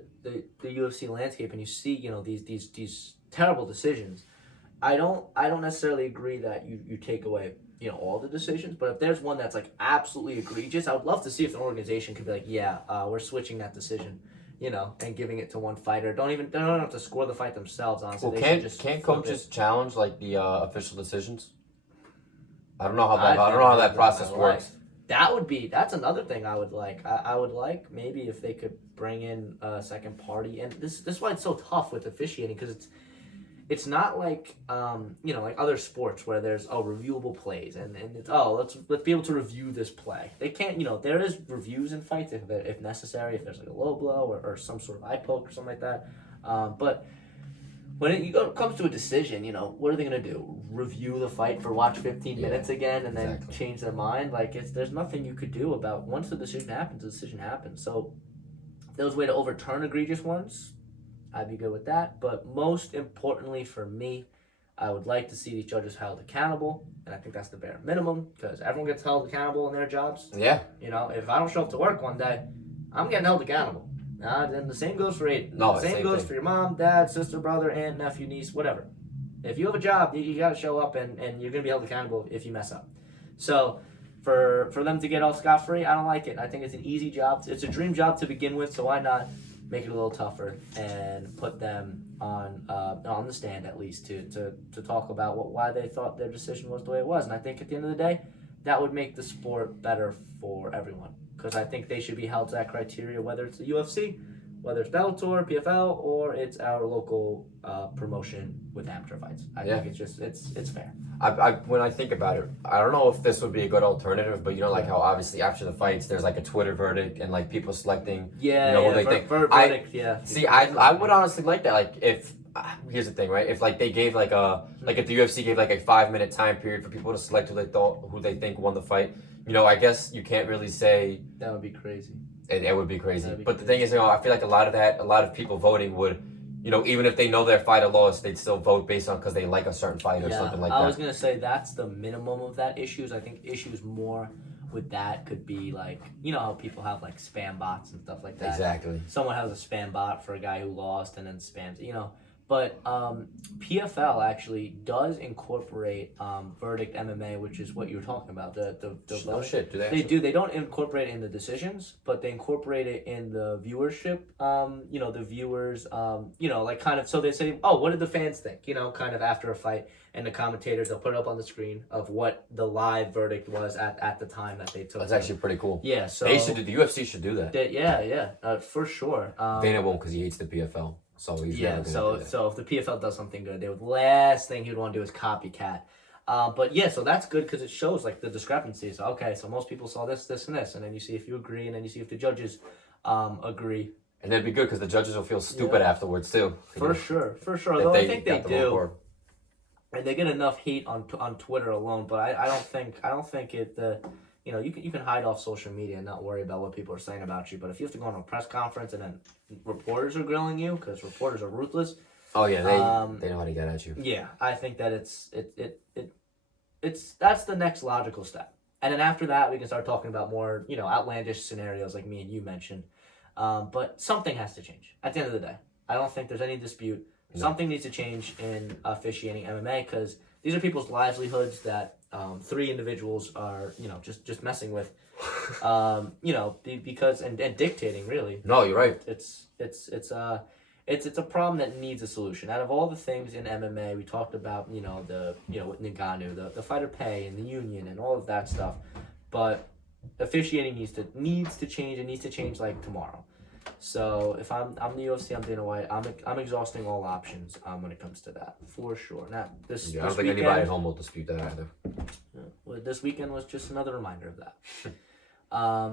UFC landscape and you see, you know, these terrible decisions, I don't necessarily agree that you take away, you know, all the decisions, but if there's one that's like absolutely egregious, I would love to see if an organization could be like, yeah, we're switching that decision, you know, and giving it to one fighter. They don't have to score the fight themselves, honestly. Well, can't coaches challenge like the official decisions? I don't know how that process works. That's another thing I would like. I would like maybe if they could bring in a second party, and this is why it's so tough with officiating, because it's not like you know, like other sports where there's reviewable plays and it's let's be able to review this play. They can't, you know, there is reviews in fights if necessary, if there's like a low blow or some sort of eye poke or something like that, but when it comes to a decision, you know, what are they going to do? Review the fight for watch 15 minutes again and then change their mind? Like, there's nothing you could do about once the decision happens, the decision happens. So if there was a way to overturn egregious ones, I'd be good with that. But most importantly for me, I would like to see these judges held accountable, and I think that's the bare minimum because everyone gets held accountable in their jobs. Yeah. You know, if I don't show up to work one day, I'm getting held accountable. Then the same goes for Aiden. No, the same goes for your mom, dad, sister, brother, aunt, nephew, niece, whatever. If you have a job, you got to show up, and you're going to be held accountable if you mess up. So for them to get off scot-free, I don't like it. I think it's an easy job. It's a dream job to begin with, so why not make it a little tougher and put them on the stand at least to talk about why they thought their decision was the way it was. And I think at the end of the day, that would make the sport better for everyone. Because I think they should be held to that criteria, whether it's the UFC, whether it's Bellator, PFL, or it's our local promotion with amateur fights. I think it's just it's fair. When I think about it, I don't know if this would be a good alternative, but you know, like how obviously after the fights, there's like a Twitter verdict and like people selecting, who they think. Verdict, See, I would honestly like that. Like if here's the thing, right? If like they gave like if the UFC gave like a 5-minute time period for people to select who they think won the fight. You know, I guess you can't really say... That would be crazy. It would be crazy. But the thing is, you know, I feel like a lot of people voting would, you know, even if they know their fighter lost, they'd still vote based on because they like a certain fight or something like that. I was going to say that's the minimum of that issues. I think issues more with that could be like, you know how people have like spam bots and stuff like that. Exactly. Someone has a spam bot for a guy who lost and then spams, you know. But PFL actually does incorporate verdict MMA, which is what you were talking about. No shit. Do they? They do. They don't incorporate it in the decisions, but they incorporate it in the viewership. You know, the viewers. You know, like kind of. So they say, "Oh, what did the fans think?" You know, kind of after a fight, and the commentators they'll put it up on the screen of what the live verdict was at the time that they took. That's actually pretty cool. Yeah. So they should do. The UFC should do that. For sure. Dana won't because he hates the PFL. So he's never gonna do that. So if the PFL does something good, the last thing he would want to do is copycat. But yeah, so that's good because it shows like the discrepancies. Okay, so most people saw this, this, and this, and then you see if you agree, and then you see if the judges agree. And that'd be good because the judges will feel stupid afterwards too. For sure. Though I think they do, and they get enough hate on Twitter alone. But I don't think it. You can hide off social media and not worry about what people are saying about you. But if you have to go on a press conference and then reporters are grilling you because reporters are ruthless. Oh yeah, they know how to get at you. Yeah, I think that it's that's the next logical step, and then after that we can start talking about more outlandish scenarios like me and you mentioned. But something has to change at the end of the day. I don't think there's any dispute. No. Something needs to change in officiating MMA because these are people's livelihoods that 3 individuals are just messing with, because and dictating really. No, you're right. It's a problem that needs a solution. Out of all the things in MMA, we talked about with Ngannou, the fighter pay and the union and all of that stuff, but officiating needs to change. It needs to change like tomorrow. So if I'm the UFC, I'm Dana White. I'm exhausting all options when it comes to that for sure. Now I don't think anybody at home will dispute that either. Well, this weekend was just another reminder of that.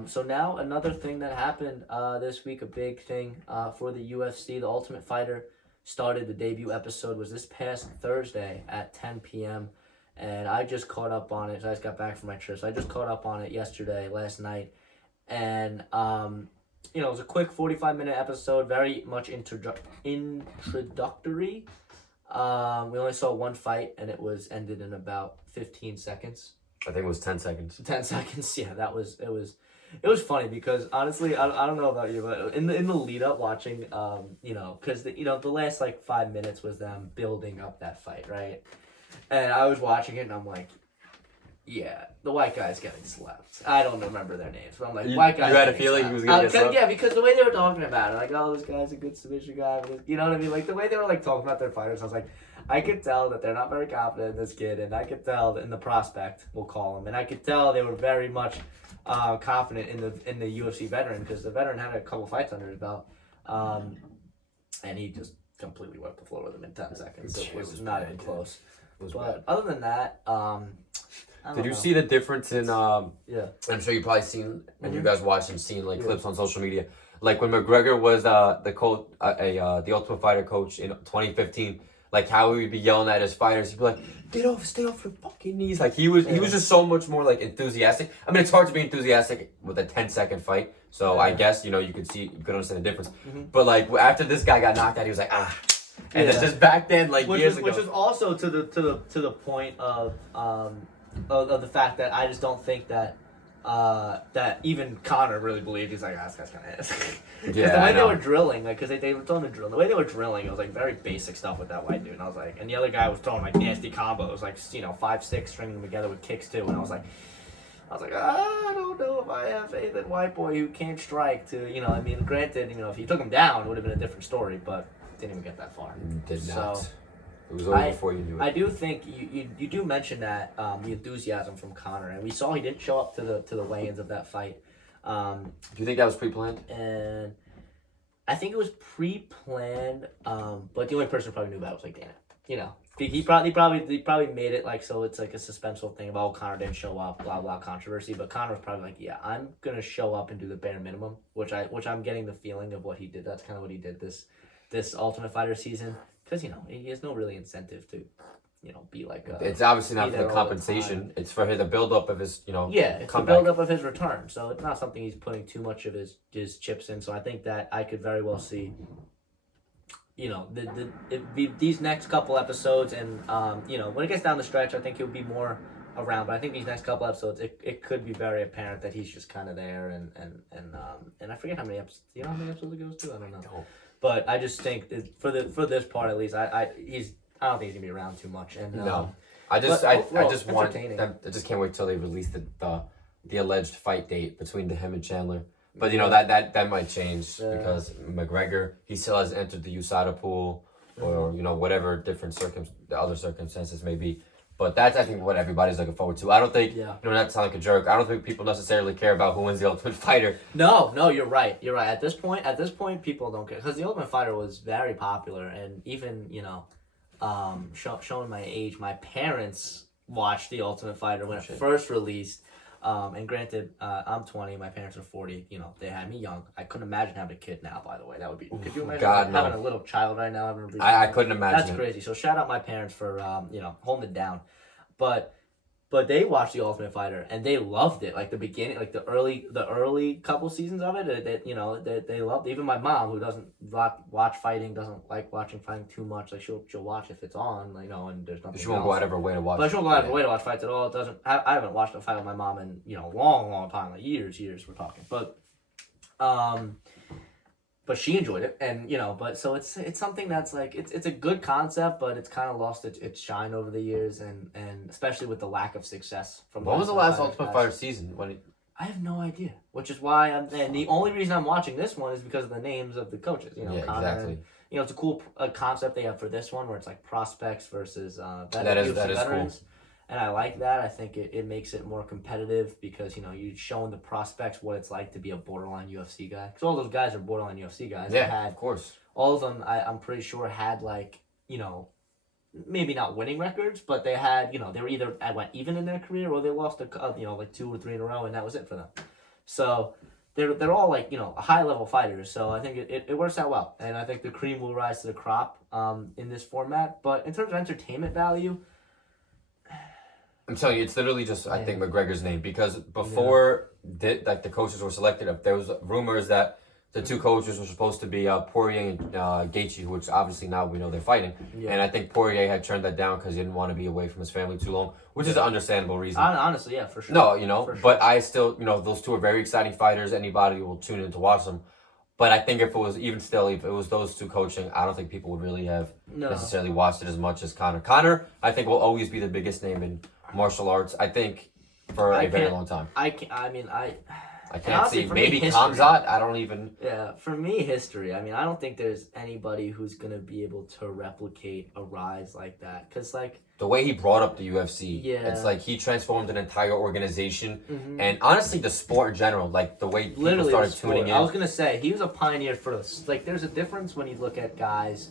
So now another thing that happened this week, a big thing for the UFC, the Ultimate Fighter started. The debut episode was this past Thursday at 10 p.m. And I just caught up on it. So I just got back from my trip. So I just caught up on it last night. And, it was a quick 45-minute episode, very much introductory. We only saw one fight, and it was ended in about 15 seconds. I think it was 10 seconds. 10 seconds, yeah. It was funny because, honestly, I don't know about you, but in the lead-up watching, because, the last, 5 minutes was them building up that fight, right? And I was watching it, and I'm like, yeah, the white guy's getting slept. I don't remember their names, but I'm like, white guy. You had a feeling he was going to get slept? Yeah, because the way they were talking about it, like, oh, this guy's a good submission guy. You know what I mean? Like, the way they were, talking about their fighters, I was like, I could tell that they're not very confident in this kid, and I could tell in the prospect, we'll call him, and I could tell they were very much confident in the UFC veteran, because the veteran had a couple fights under his belt, and he just completely wiped the floor with him in 10 seconds. It was not even close. But other than that, did you see the difference in yeah. I'm sure you've probably seen, and you guys watched and seen clips on social media, like when McGregor was the coach, the Ultimate Fighter coach in 2015, like how he would be yelling at his fighters. He'd be like, stay off your fucking knees. Like he was just so much more enthusiastic. I mean, it's hard to be enthusiastic with a 10-second fight. So I guess you could understand the difference. Mm-hmm. But after this guy got knocked out, he was like and then just back then years ago, which is also to the point of the fact that I just don't think that that even Connor really believed. He's like, this guy's kind of ass. Yeah, the way they were drilling, because they were throwing the drill. The way they were drilling, it was very basic stuff with that white dude. And I was like, and the other guy was throwing nasty combos, 5-6, stringing them together with kicks too. And I was like, I don't know if I have faith in white boy who can't strike. Granted, if he took him down, it would have been a different story, but didn't even get that far. Did not. So, it was over before you knew it. I do think you do mention that the enthusiasm from Connor, and we saw he didn't show up to the weigh-ins of that fight. Do you think that was pre-planned? And I think it was pre-planned, but the only person who probably knew about it was Dana. He probably made it so it's a suspenseful thing about Connor didn't show up, blah blah controversy. But Connor was probably I'm gonna show up and do the bare minimum, which I'm getting the feeling of what he did. That's kind of what he did this Ultimate Fighter season. Because, he has no really incentive to, be it's obviously not for the compensation. It's for the build-up of his, Yeah, it's comeback. The build-up of his return. So it's not something he's putting too much of his chips in. So I think that I could very well see, these next couple episodes and, when it gets down the stretch, I think he'll be more around. But I think these next couple episodes, it could be very apparent that he's just kind of there. And I forget how many episodes. Do you know how many episodes it goes to? I don't know. But I just think that for this part at least, I don't think he's gonna be around too much. And no, I just can't wait till they release the alleged fight date between him and Chandler. But that might change because McGregor, he still hasn't entered the USADA pool or whatever the other circumstances may be. But that's, I think, what everybody's looking forward to. I don't think, not to sound like a jerk, I don't think people necessarily care about who wins the Ultimate Fighter. No, you're right. At this point, people don't care. Because the Ultimate Fighter was very popular. And even, showing my age, my parents watched The Ultimate Fighter when it first released. And granted, I'm 20, my parents are 40. You know, they had me young. I couldn't imagine having a kid now, by the way. That would be. Could you imagine having a little child right now? I couldn't imagine. That's crazy. So shout out my parents for holding it down. But they watched The Ultimate Fighter and they loved it. Like the beginning, like the early couple seasons of it. They loved it. Even my mom, who doesn't watch fighting, doesn't like watching fighting too much. Like she'll watch if it's on, and there's nothing. She won't go out of her way to watch. But she won't go out of her way to watch fights at all. It doesn't. I haven't watched a fight with my mom in long time, like years we're talking. But she enjoyed it, and but so it's something that's like it's a good concept, but it's kind of lost its shine over the years, and especially with the lack of success from. When was the last Ultimate Fighter season? I have no idea, which is why and the only reason I'm watching this one is because of the names of the coaches. Yeah, exactly. And, it's a cool concept they have for this one, where it's like prospects versus that is veterans. Cool. And I like that. I think it makes it more competitive because, you're showing the prospects what it's like to be a borderline UFC guy. Because all those guys are borderline UFC guys. Yeah, of course. All of them, I'm pretty sure, had maybe not winning records, but they had, they were either went even in their career or they lost like 2 or 3 in a row, and that was it for them. So they're all like, high level fighters. So I think it works out well. And I think the cream will rise to the crop in this format. But in terms of entertainment value, I'm telling you, it's literally just, I think, McGregor's name. Because before the coaches were selected, there was rumors that the two coaches were supposed to be Poirier and Gaethje, which obviously now we know they're fighting. Yeah. And I think Poirier had turned that down because he didn't want to be away from his family too long, which is an understandable reason. Honestly, yeah, for sure. No, but I still, those two are very exciting fighters. Anybody will tune in to watch them. But I think if it was those two coaching, I don't think people would really have necessarily watched it as much as Conor. Conor, I think, will always be the biggest name in martial arts, I think, for a very long time. I can't see. Maybe Khamzat. I don't even. Yeah, for me, history. I mean, I don't think there's anybody who's gonna be able to replicate a rise like that. Cause the way he brought up the UFC, it's like he transformed an entire organization, and honestly, the sport in general, like the way people started tuning in. I was gonna say he was a pioneer for us. Like, there's a difference when you look at guys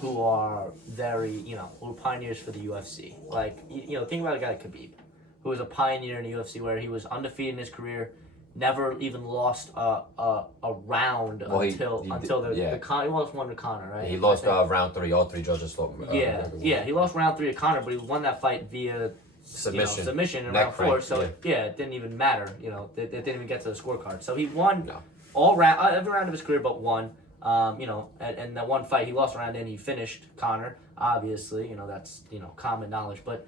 who are very, who are pioneers for the UFC. Like, think about a guy like Khabib, who was a pioneer in the UFC, where he was undefeated in his career. Never even lost a round until he lost one to Conor, right? He lost round 3. All 3 judges lost. He lost round 3 to Conor, but he won that fight via submission in round 4. So it didn't even matter. It didn't even get to the scorecard. So he won every round of his career, but one. And that one fight he lost a round and he finished Conor. Obviously, that's common knowledge, but.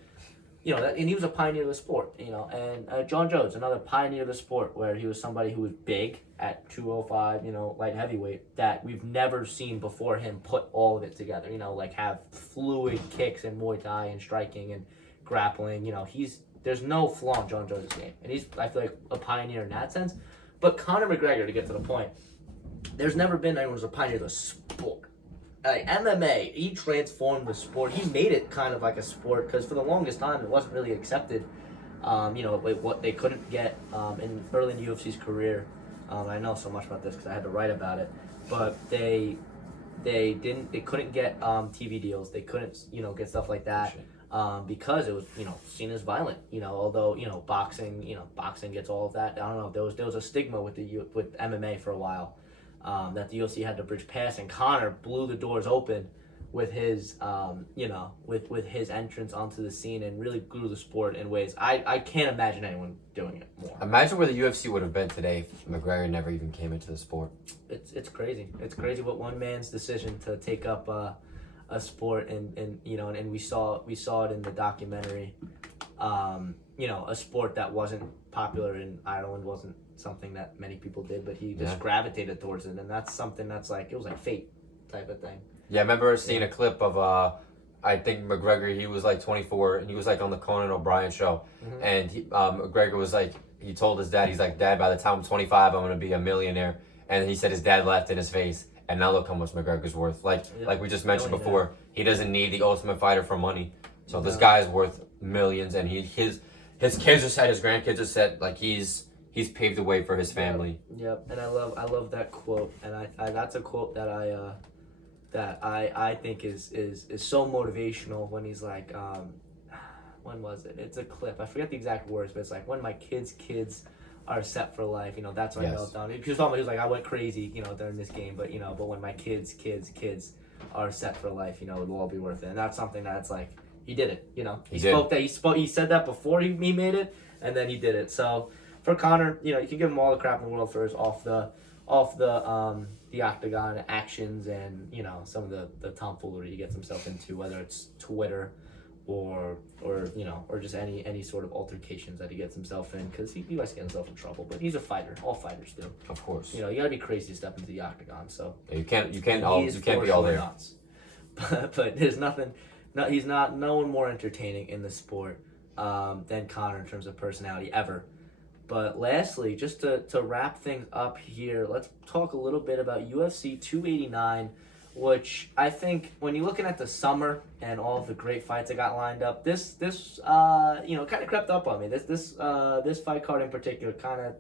And he was a pioneer of the sport, and John Jones, another pioneer of the sport, where he was somebody who was big at 205, light heavyweight, that we've never seen before him put all of it together, like have fluid kicks in Muay Thai and striking and grappling, there's no flaw in John Jones' game, and he's, I feel like, a pioneer in that sense. But Conor McGregor, to get to the point, there's never been anyone who's a pioneer of the sport. MMA, he transformed the sport. He made it kind of like a sport, because for the longest time it wasn't really accepted. What they couldn't get early in the UFC's career. I know so much about this because I had to write about it. But they couldn't get TV deals. They couldn't get stuff like that because it was seen as violent. Although boxing gets all of that. I don't know. There was a stigma with MMA for a while. That the UFC had to bridge past, and Conor blew the doors open with his, with his entrance onto the scene, and really grew the sport in ways I can't imagine anyone doing it more. Imagine where the UFC would have been today if McGregor never even came into the sport. It's crazy. It's crazy what one man's decision to take up a sport, and we saw it in the documentary. A sport that wasn't popular in Ireland, wasn't something that many people did, but he just gravitated towards it, and that's something that's like, it was like fate type of thing. Yeah, I remember seeing a clip of I think McGregor, he was like 24, and he was like on the Conan O'Brien show, and McGregor was like, he told his dad, he's like, Dad, by the time I'm 25, I'm gonna be a millionaire, and he said his dad laughed in his face, and now look how much McGregor's worth. Like we just mentioned before, he doesn't need the Ultimate Fighter for money, so this guy is worth millions, and his kids are set, his grandkids are set, like he's paved the way for his family. Yep. And I love that quote, and I that's a quote that I think is so motivational, when he's like, when was it? It's a clip. I forget the exact words, but it's like, when my kids are set for life, that's when I melt down. He was like, I went crazy, during this game, but but when my kids are set for life, it'll all be worth it. And that's something that's like, he did it, he said that before he made it, and then he did it. So for Conor, you can give him all the crap in the world for his off the octagon actions and some of the tomfoolery he gets himself into, whether it's Twitter or just any sort of altercations that he gets himself in, because he likes to get himself in trouble. But he's a fighter. All fighters do. Of course. You gotta be crazy to step into the octagon. So yeah, you can't be all there. Nuts. But there's nothing. No, he's not. No one more entertaining in the sport than Conor in terms of personality ever. But lastly, just to wrap things up here, let's talk a little bit about UFC 289, which I think when you're looking at the summer and all of the great fights that got lined up, this kind of crept up on me. This fight card in particular kind of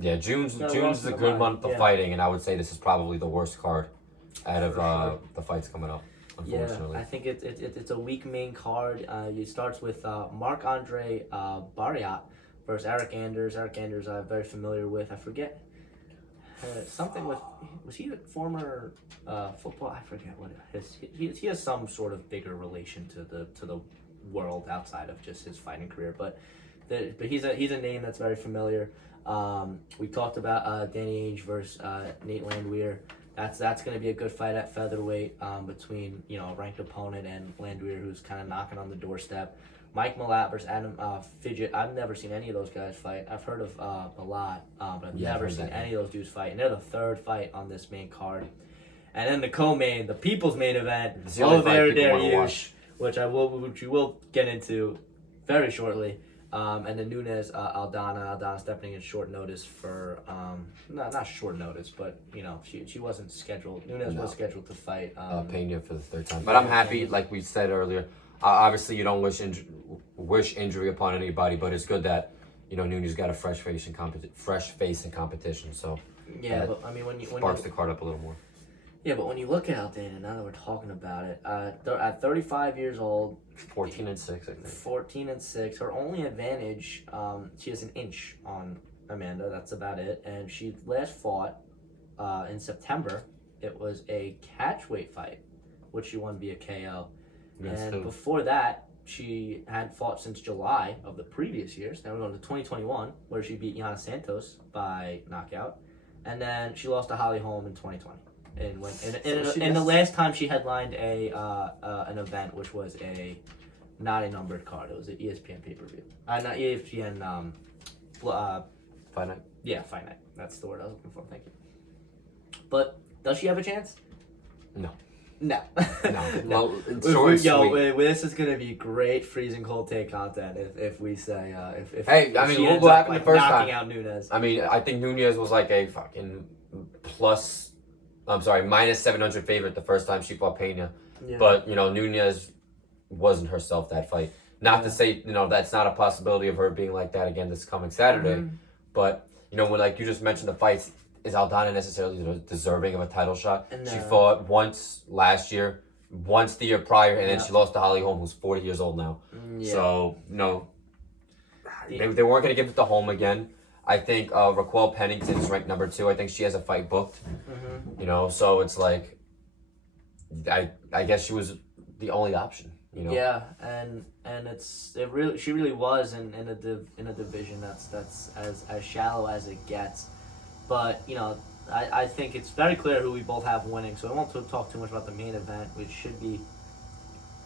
yeah, June's a good month of fighting, and I would say this is probably the worst card out of the fights coming up. Unfortunately. Yeah, I think it's a weak main card. It starts with Marc-Andre Barriat versus Eric Anders. Eric Anders I'm very familiar with. I forget something with, was he a former football? I forget what he has some sort of bigger relation to the world outside of just his fighting career. But he's a name that's very familiar. We talked about Danny Ainge versus Nate Landwehr. That's going to be a good fight at featherweight between a ranked opponent and Landwehr, who's kind of knocking on the doorstep. Mike Malott versus Adam Fidget. I've never seen any of those guys fight. I've heard of Malott, but I've never seen any of those dudes fight. And they're the third fight on this main card. And then the co-main, the people's main event, Oliveira Dariush, which we will get into very shortly. And then Nunes Aldana stepping in short notice for not short notice, but she wasn't scheduled. Nunes was scheduled to fight Pena for the third time. But I'm happy, like we said earlier. Obviously, you don't wish injury upon anybody, but it's good that Nunes got a fresh face in competition. So yeah, but I mean when sparks the card up a little more. Yeah, but when you look at Aldana, now that we're talking about it, at 35 years old, 14-6, I think. 14-6. Her only advantage, she has an inch on Amanda. That's about it. And she last fought in September. It was a catchweight fight, which she won via KO. And before that, she had fought since July of the previous years. Now we're going to 2021, where she beat Yana Santos by knockout. And then she lost to Holly Holm in 2020. And the last time she headlined an event, which was not a numbered card. It was an ESPN pay-per-view. Not ESPN. Fight Night? Yeah, Fight Night. That's the word I was looking for. Thank you. But does she have a chance? No. No. Well, this is gonna be great freezing cold take content if we say if hey, I mean, what happened the first knocking time? Out Nunes. I mean, I think Nunes was like a fucking minus 700 favorite the first time she fought Pena. Yeah. But Nunes wasn't herself that fight. Not to say that's not a possibility of her being like that again this coming Saturday. Mm-hmm. But when like you just mentioned the fights. Is Aldana necessarily deserving of a title shot? She fought once last year, once the year prior, and then she lost to Holly Holm, who's 40 years old now. Yeah. So, they weren't going to give it to Holm again. I think Raquel Pennington is ranked number 2. I think she has a fight booked. Mm-hmm. So it's like, I guess she was the only option. Yeah, and she really was in a division that's as shallow as it gets. But, I think it's very clear who we both have winning, so I won't talk too much about the main event, which should be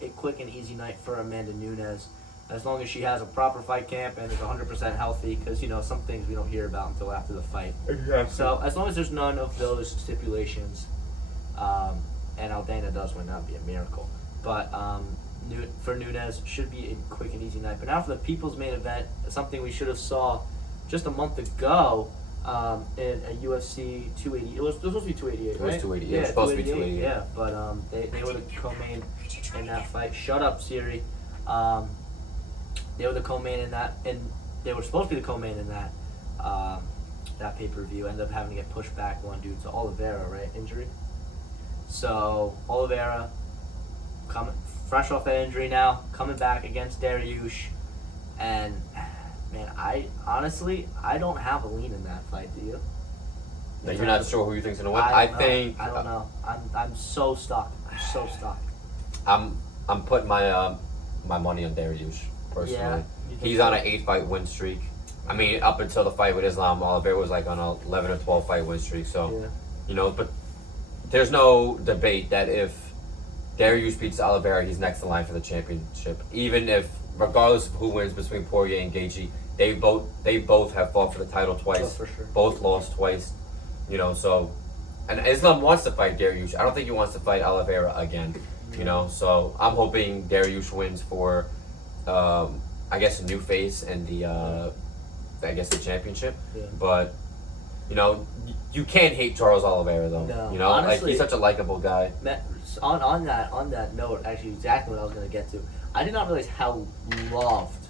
a quick and easy night for Amanda Nunes, as long as she has a proper fight camp and is 100% healthy, because, some things we don't hear about until after the fight. Exactly. So, as long as there's none of those stipulations, and Aldana does win, that would be a miracle. But for Nunes, should be a quick and easy night. But now for the people's main event, something we should have saw just a month ago, in a UFC 280. It was supposed to be 288, right? It was 288. Yeah, it was supposed to be 288. Yeah, but they were the co-main in that fight. Shut up, Siri. They were the co-main in that, and they were supposed to be the co-main in that that pay-per-view. Ended up having to get pushed back one due to Oliveira, right? Injury. So Oliveira, fresh off that injury now, coming back against Dariush, and man, I don't have a lean in that fight. Do you? Like, you're not sure who you think's gonna win. I don't know. I'm so stuck. I'm putting my my money on Dariush personally. Yeah, he's on an 8-fight win streak. I mean, up until the fight with Islam, Oliveira was like on an 11 or 12 fight win streak. So, you know, but there's no debate that if Dariush beats Oliveira, he's next in line for the championship. Even if, regardless of who wins between Poirier and Gaethje, they both have fought for the title twice. Oh, for sure. Both lost twice. You know, so, and Islam wants to fight Dariush. I don't think he wants to fight Oliveira again. You know, so I'm hoping Dariush wins for, I guess, a new face and the, I guess, the championship. Yeah. But, you know, you can't hate Charles Oliveira though. No, you know, honestly, like, he's such a likable guy. On that note, actually, exactly what I was going to get to. I did not realize how loved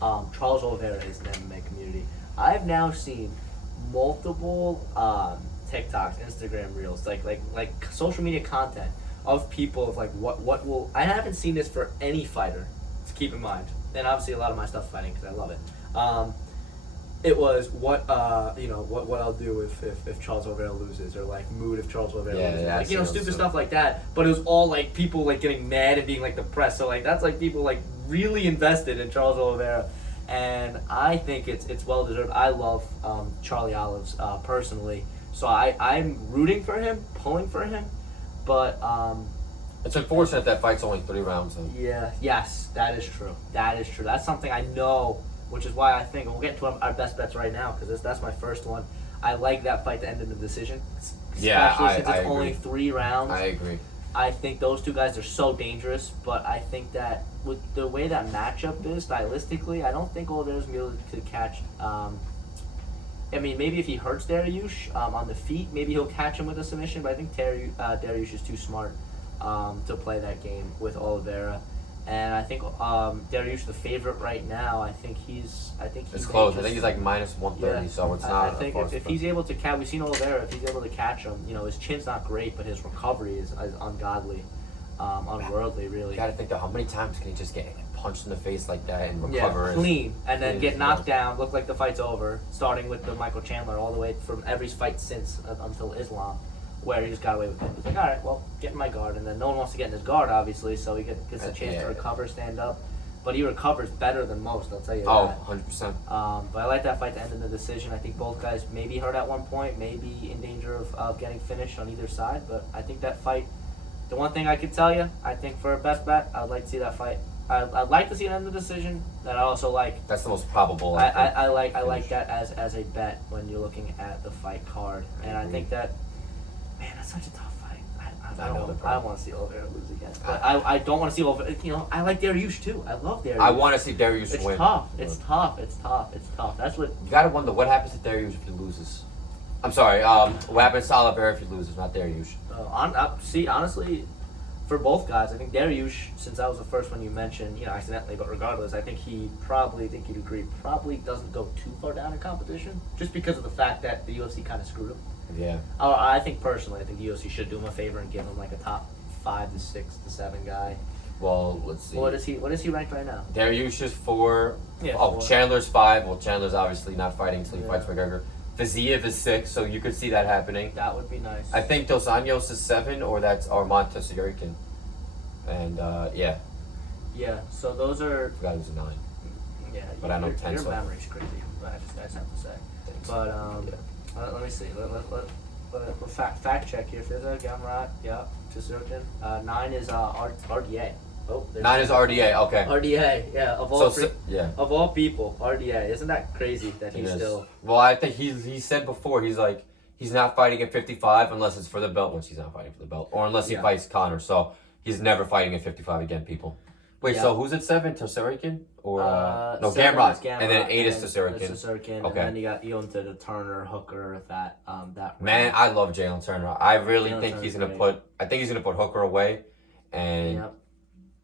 Charles Oliveira is in the MMA community. I've now seen multiple TikToks, Instagram reels, like social media content of people of like what will. I haven't seen this for any fighter. To keep in mind, and obviously a lot of my stuff fighting because I love it. It was what I'll do if Charles Oliveira loses, or like mood if Charles Oliveira loses, like, you know, stupid stuff like that. But it was all like people like getting mad and being like depressed. So like that's like people like really invested in Charles Oliveira, and I think it's well deserved. I love Charlie Olives personally, so I'm rooting for him, pulling for him, but it's unfortunate that fight's only 3 rounds. Though. Yeah. Yes, that is true. That's something I know. Which is why I think, and we'll get into our best bets right now, because that's my first one. I like that fight to end in the decision. Especially since it's only 3 rounds. I agree. I think those two guys are so dangerous, but I think that with the way that matchup is, stylistically, I don't think Oliveira's going to be able to catch... I mean, maybe if he hurts Dariush on the feet, maybe he'll catch him with a submission, but I think Dariush is too smart to play that game with Oliveira. And I think Dariush the favorite right now. I think he's close. I think he's like minus 130, so it's not. I think if he's able to catch, we've seen Oliveira. If he's able to catch him, you know, his chin's not great, but his recovery is ungodly, unworldly, really. You gotta think though, how many times can he just get punched in the face like that and recover? Yeah, clean, and then get knocked down, look like the fight's over. Starting with the Michael Chandler, all the way from every fight since until Islam. Where he just got away with it. He's like, all right, well, get in my guard. And then no one wants to get in his guard, obviously, so he gets a chance to recover, stand up. But he recovers better than most, I'll tell you that. 100%. But I like that fight to end in the decision. I think both guys maybe hurt at one point, maybe in danger of getting finished on either side. But I think that fight, the one thing I could tell you, I think for a best bet, I'd like to see that fight. I'd like to see it end the decision. That I also like. That's the most probable. I like that as a bet when you're looking at the fight card. And I think that, man, that's such a tough fight. I don't want to see Oliveira lose again. But I don't want to see Oliveira. You know, I like Dariush too. I love Dariush. I want to see Dariush win. It's tough. That's what. You gotta wonder what happens to Dariush if he loses. I'm sorry. What happens to Oliveira if he loses, not Dariush? See, honestly, for both guys, I think Dariush, since that was the first one you mentioned, you know, accidentally, but regardless, I think you'd agree, probably doesn't go too far down in competition, just because of the fact that the UFC kind of screwed him. Yeah. I think personally, the UFC should do him a favor and give him like a top 5 to 6 to 7 guy. Well, let's see. What is he ranked right now? Dariush is 4. Yeah, 4. Chandler's 5. Well, Chandler's obviously not fighting until he fights McGregor. Fiziev is 6, so you could see that happening. That would be nice. I think Dos Anjos is 7, or that's Armand Tessarikin. And yeah. Yeah. So those are. I forgot he was a 9. Yeah. But I know 10. Your memory's crazy. I just have to say. Thanks. But let me see. Let fact check here. Fiziev, Gamrot, yeah, Tessarikin. 9 is RDA. Oh, 9 is RDA. Okay. RDA, yeah. Of all people, RDA. Isn't that crazy that he's still? Well, I think he said before he's like he's not fighting at 55 unless it's for the belt. Once he's not fighting for the belt, or unless he fights Conor. So he's never fighting at 55 again, people. Wait, so who's at 7? Tessarikin or no Gamrot, and then 8 is Tessarikin. Okay. And then you go into the Turner, Hooker, that. Man, I love Jalen Turner. I really think he's gonna put. I think he's gonna put Hooker away, and. Yep.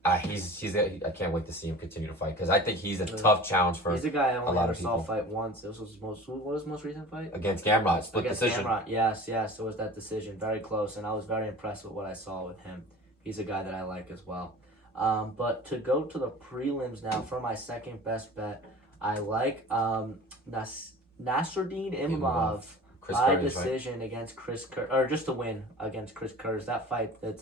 I can't wait to see him continue to fight because I think he's a tough challenge for he's a guy I only a lot of people. Saw fight once. This was what was his most recent fight? Against Gamrot, split decision. Gamrot. Yes, it was that decision, very close, and I was very impressed with what I saw with him. He's a guy that I like as well. But to go to the prelims now for my second best bet, I like Nasruddin Imavov by decision against Chris Curtis, or just to win against Chris Curtis. That fight, I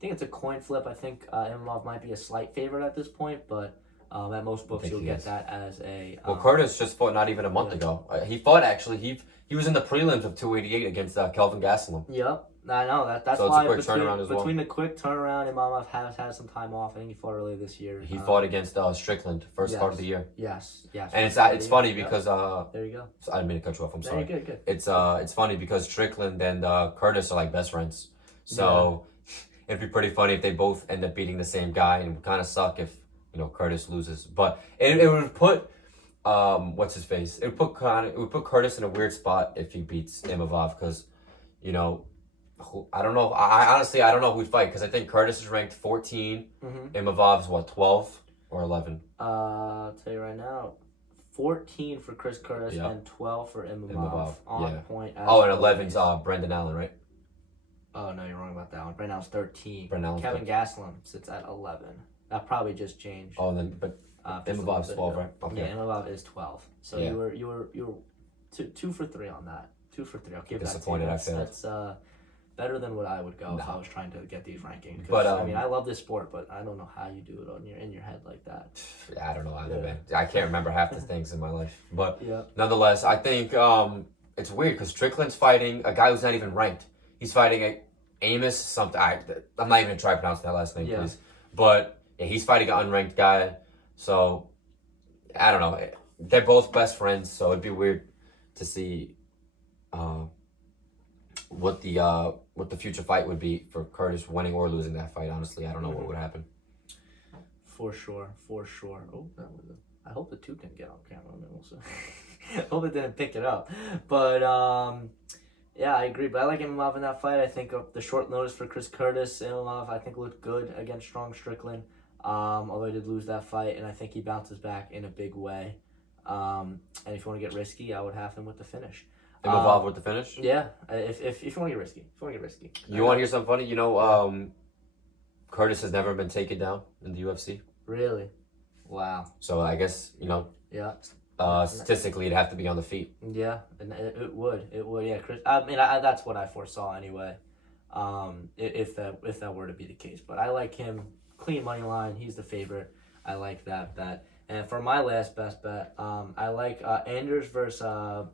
think it's a coin flip. I think Imavov might be a slight favorite at this point, but at most books you'll get that as a. Well, Curtis just fought not even a month ago. He fought actually. He was in the prelims of 288 against Kelvin Gastelum. Yep. I know that's so why it's a quick turnaround as well. Between the quick turnaround, Imavov has had some time off. I think he fought earlier this year. He fought against Strickland, first card of the year. Yes. And it's funny because there you go. I didn't mean to cut you off. I'm sorry. Good. It's funny because Strickland and Curtis are like best friends. So it'd be pretty funny if they both end up beating the same guy, and it would kind of suck if Curtis loses. But it would put what's his face? It would put Curtis in a weird spot if he beats Imavov because I don't know. I honestly don't know who we'd fight because I think Curtis is ranked 14. Imavov's 12 or 11. I'll tell you right now, 14 for Chris Curtis and 12 for Imavov. On point. And 11's Brendan Allen, right? Oh no, you're wrong about that one. Right now it's 13. Kevin Gastelum sits at 11. That probably just changed. Oh, but Imavov's 12, right? Okay. Yeah, Imavov is 12. So you were 2 for 3 on that. 2 for 3. I'll give disappointed. That to you. That's better than what I would go if I was trying to get these rankings. But I mean, I love this sport, but I don't know how you do it in your head like that. Yeah, I don't know either, man. I can't remember half the things in my life. But nonetheless, I think it's weird because Strickland's fighting a guy who's not even ranked. He's fighting Amos something. I'm not even gonna try to pronounce that last name, please. But he's fighting an unranked guy. So I don't know. They're both best friends, so it'd be weird to see what the future fight would be for Curtis winning or losing that fight. Honestly, I don't know what would happen. For sure. Oh, I hope the tube didn't get on camera. Also, I hope it didn't pick it up. But yeah, I agree. But I like Imavov in that fight. I think the short notice for Chris Curtis, Imavov, I think looked good against strong Strickland. Although he did lose that fight, and I think he bounces back in a big way. And if you want to get risky, I would have him with the finish. Imavov with the finish? Yeah, if you want to get risky. You want to hear something funny? Curtis has never been taken down in the UFC. Really? Wow. So I guess, statistically it'd have to be on the feet. Yeah, and it would. Yeah, Chris. I mean, that's what I foresaw anyway. If that were to be the case, but I like him clean money line. He's the favorite. I like that bet. And for my last best bet, I like Anders versus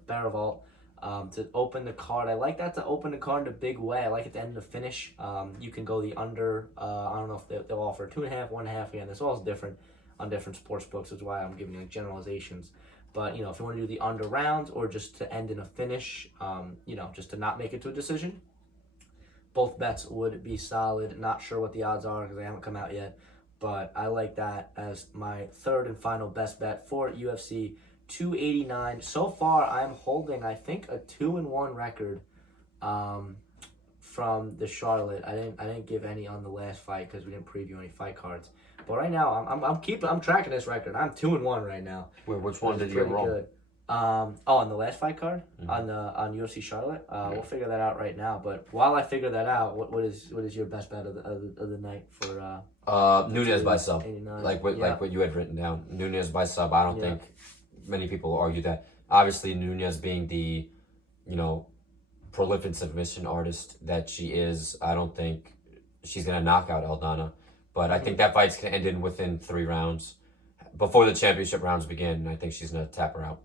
Baravolt. To open the card. I like that to open the card in a big way. I like it to end the finish. You can go the under. I don't know if they'll offer 2.5, 1.5. Again, this all is different on different sports books, which is why I'm giving you generalizations. But if you want to do the under rounds or just to end in a finish, just to not make it to a decision, both bets would be solid. Not sure what the odds are because they haven't come out yet, but I like that as my third and final best bet for UFC 289. So far, I'm holding, I think, a 2-1 record from the Charlotte. I didn't give any on the last fight because we didn't preview any fight cards. But right now, I'm tracking this record. I'm 2-1 right now. Wait, which one did you get wrong? Good. On the last fight card on UFC Charlotte. We'll figure that out right now. But while I figure that out, what is your best bet of the night for? Nunez by sub. Like what you had written down. Nunez by sub. I don't think many people argue that. Obviously, Nunez being the, prolific submission artist that she is, I don't think she's gonna knock out Aldana. But I think that fight's gonna end within 3 rounds, before the championship rounds begin. I think she's gonna tap her out.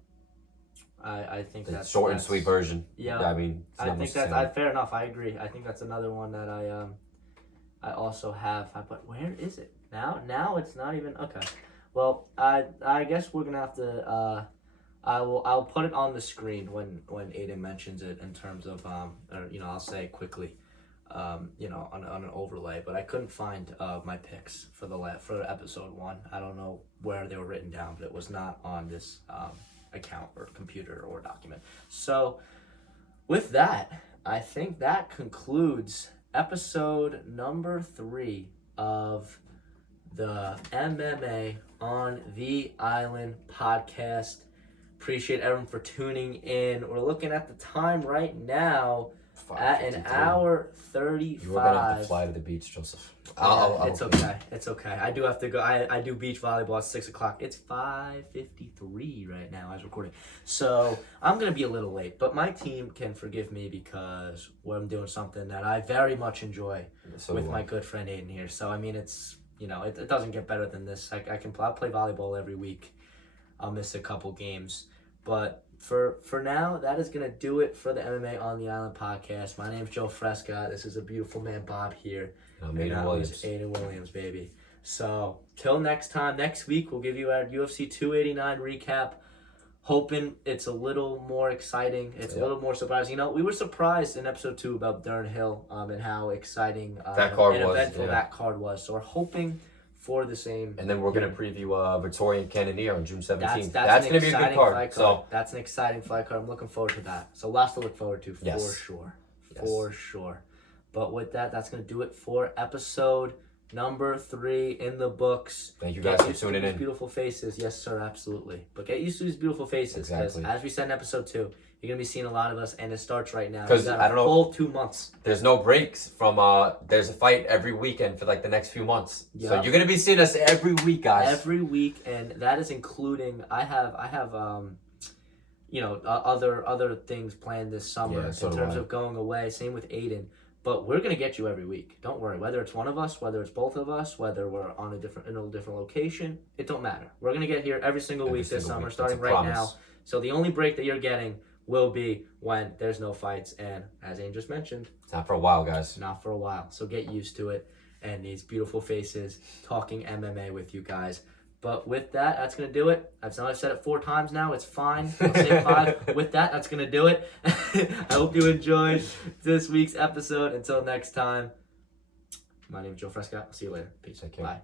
I think that's short and sweet version. Yeah, I mean, I think that's fair enough. I agree. I think that's another one that I also have. But where is it now? Now it's not even okay. Well, I guess we're gonna have to. I'll put it on the screen when Aiden mentions it in terms of I'll say quickly, on an overlay. But I couldn't find my picks for episode 1. I don't know where they were written down, but it was not on this account or computer or document. So with that, I think that concludes episode number 3 of the MMA on the Island podcast. Appreciate everyone for tuning in. We're looking at the time right now. At an hour 35. You were gonna have to fly to the beach, Joseph. It's okay. It's okay. I do have to go. I do beach volleyball at 6 o'clock. It's 5:53 right now as recording. So I'm gonna be a little late, but my team can forgive me because I'm doing something that I very much enjoy with my good friend Aiden here. So I mean, it's it doesn't get better than this. I'll play volleyball every week. I'll miss a couple games, but for now, that is gonna do it for the MMA on the Island podcast. My name's Joe Fresca. This is a beautiful man Bob here. I'm Aiden Williams. Aiden Williams, baby. So till next time, next week we'll give you our UFC 289 recap. Hoping it's a little more exciting. It's a little more surprising. We were surprised in episode 2 about Darren Hill and how exciting that card and was, eventful that card was. So we're hoping for the same. And then we're going to preview Victoria and Cannonier on June 17th. That's going to be a good card. So that's an exciting fight card. I'm looking forward to that. So lots to look forward to for sure. For sure. But with that, that's going to do it for episode number 3 in the books. Thank you guys for tuning in. Beautiful faces. Yes, sir, absolutely. But get used to these beautiful faces. Because as we said in episode 2, you're going to be seeing a lot of us, and it starts right now. Because I don't know. Full 2 months. There's no breaks from, there's a fight every weekend for like the next few months. Yep. So you're going to be seeing us every week, guys. Every week, and that is including, I have other things planned this summer in terms of going away. Same with Aiden. But we're gonna get you every week. Don't worry. Whether it's one of us, whether it's both of us, whether we're in a different location, it don't matter. We're gonna get here every single week this summer, starting right now. So the only break that you're getting will be when there's no fights, and as Aiden just mentioned, it's not for a while, guys. Not for a while. So get used to it, and these beautiful faces talking MMA with you guys. But with that, that's going to do it. I've said it 4 times now. It's fine. I'll say 5. With that, that's going to do it. I hope you enjoyed this week's episode. Until next time, my name is Joe Fresca. I'll see you later. Peace. Take care. Bye.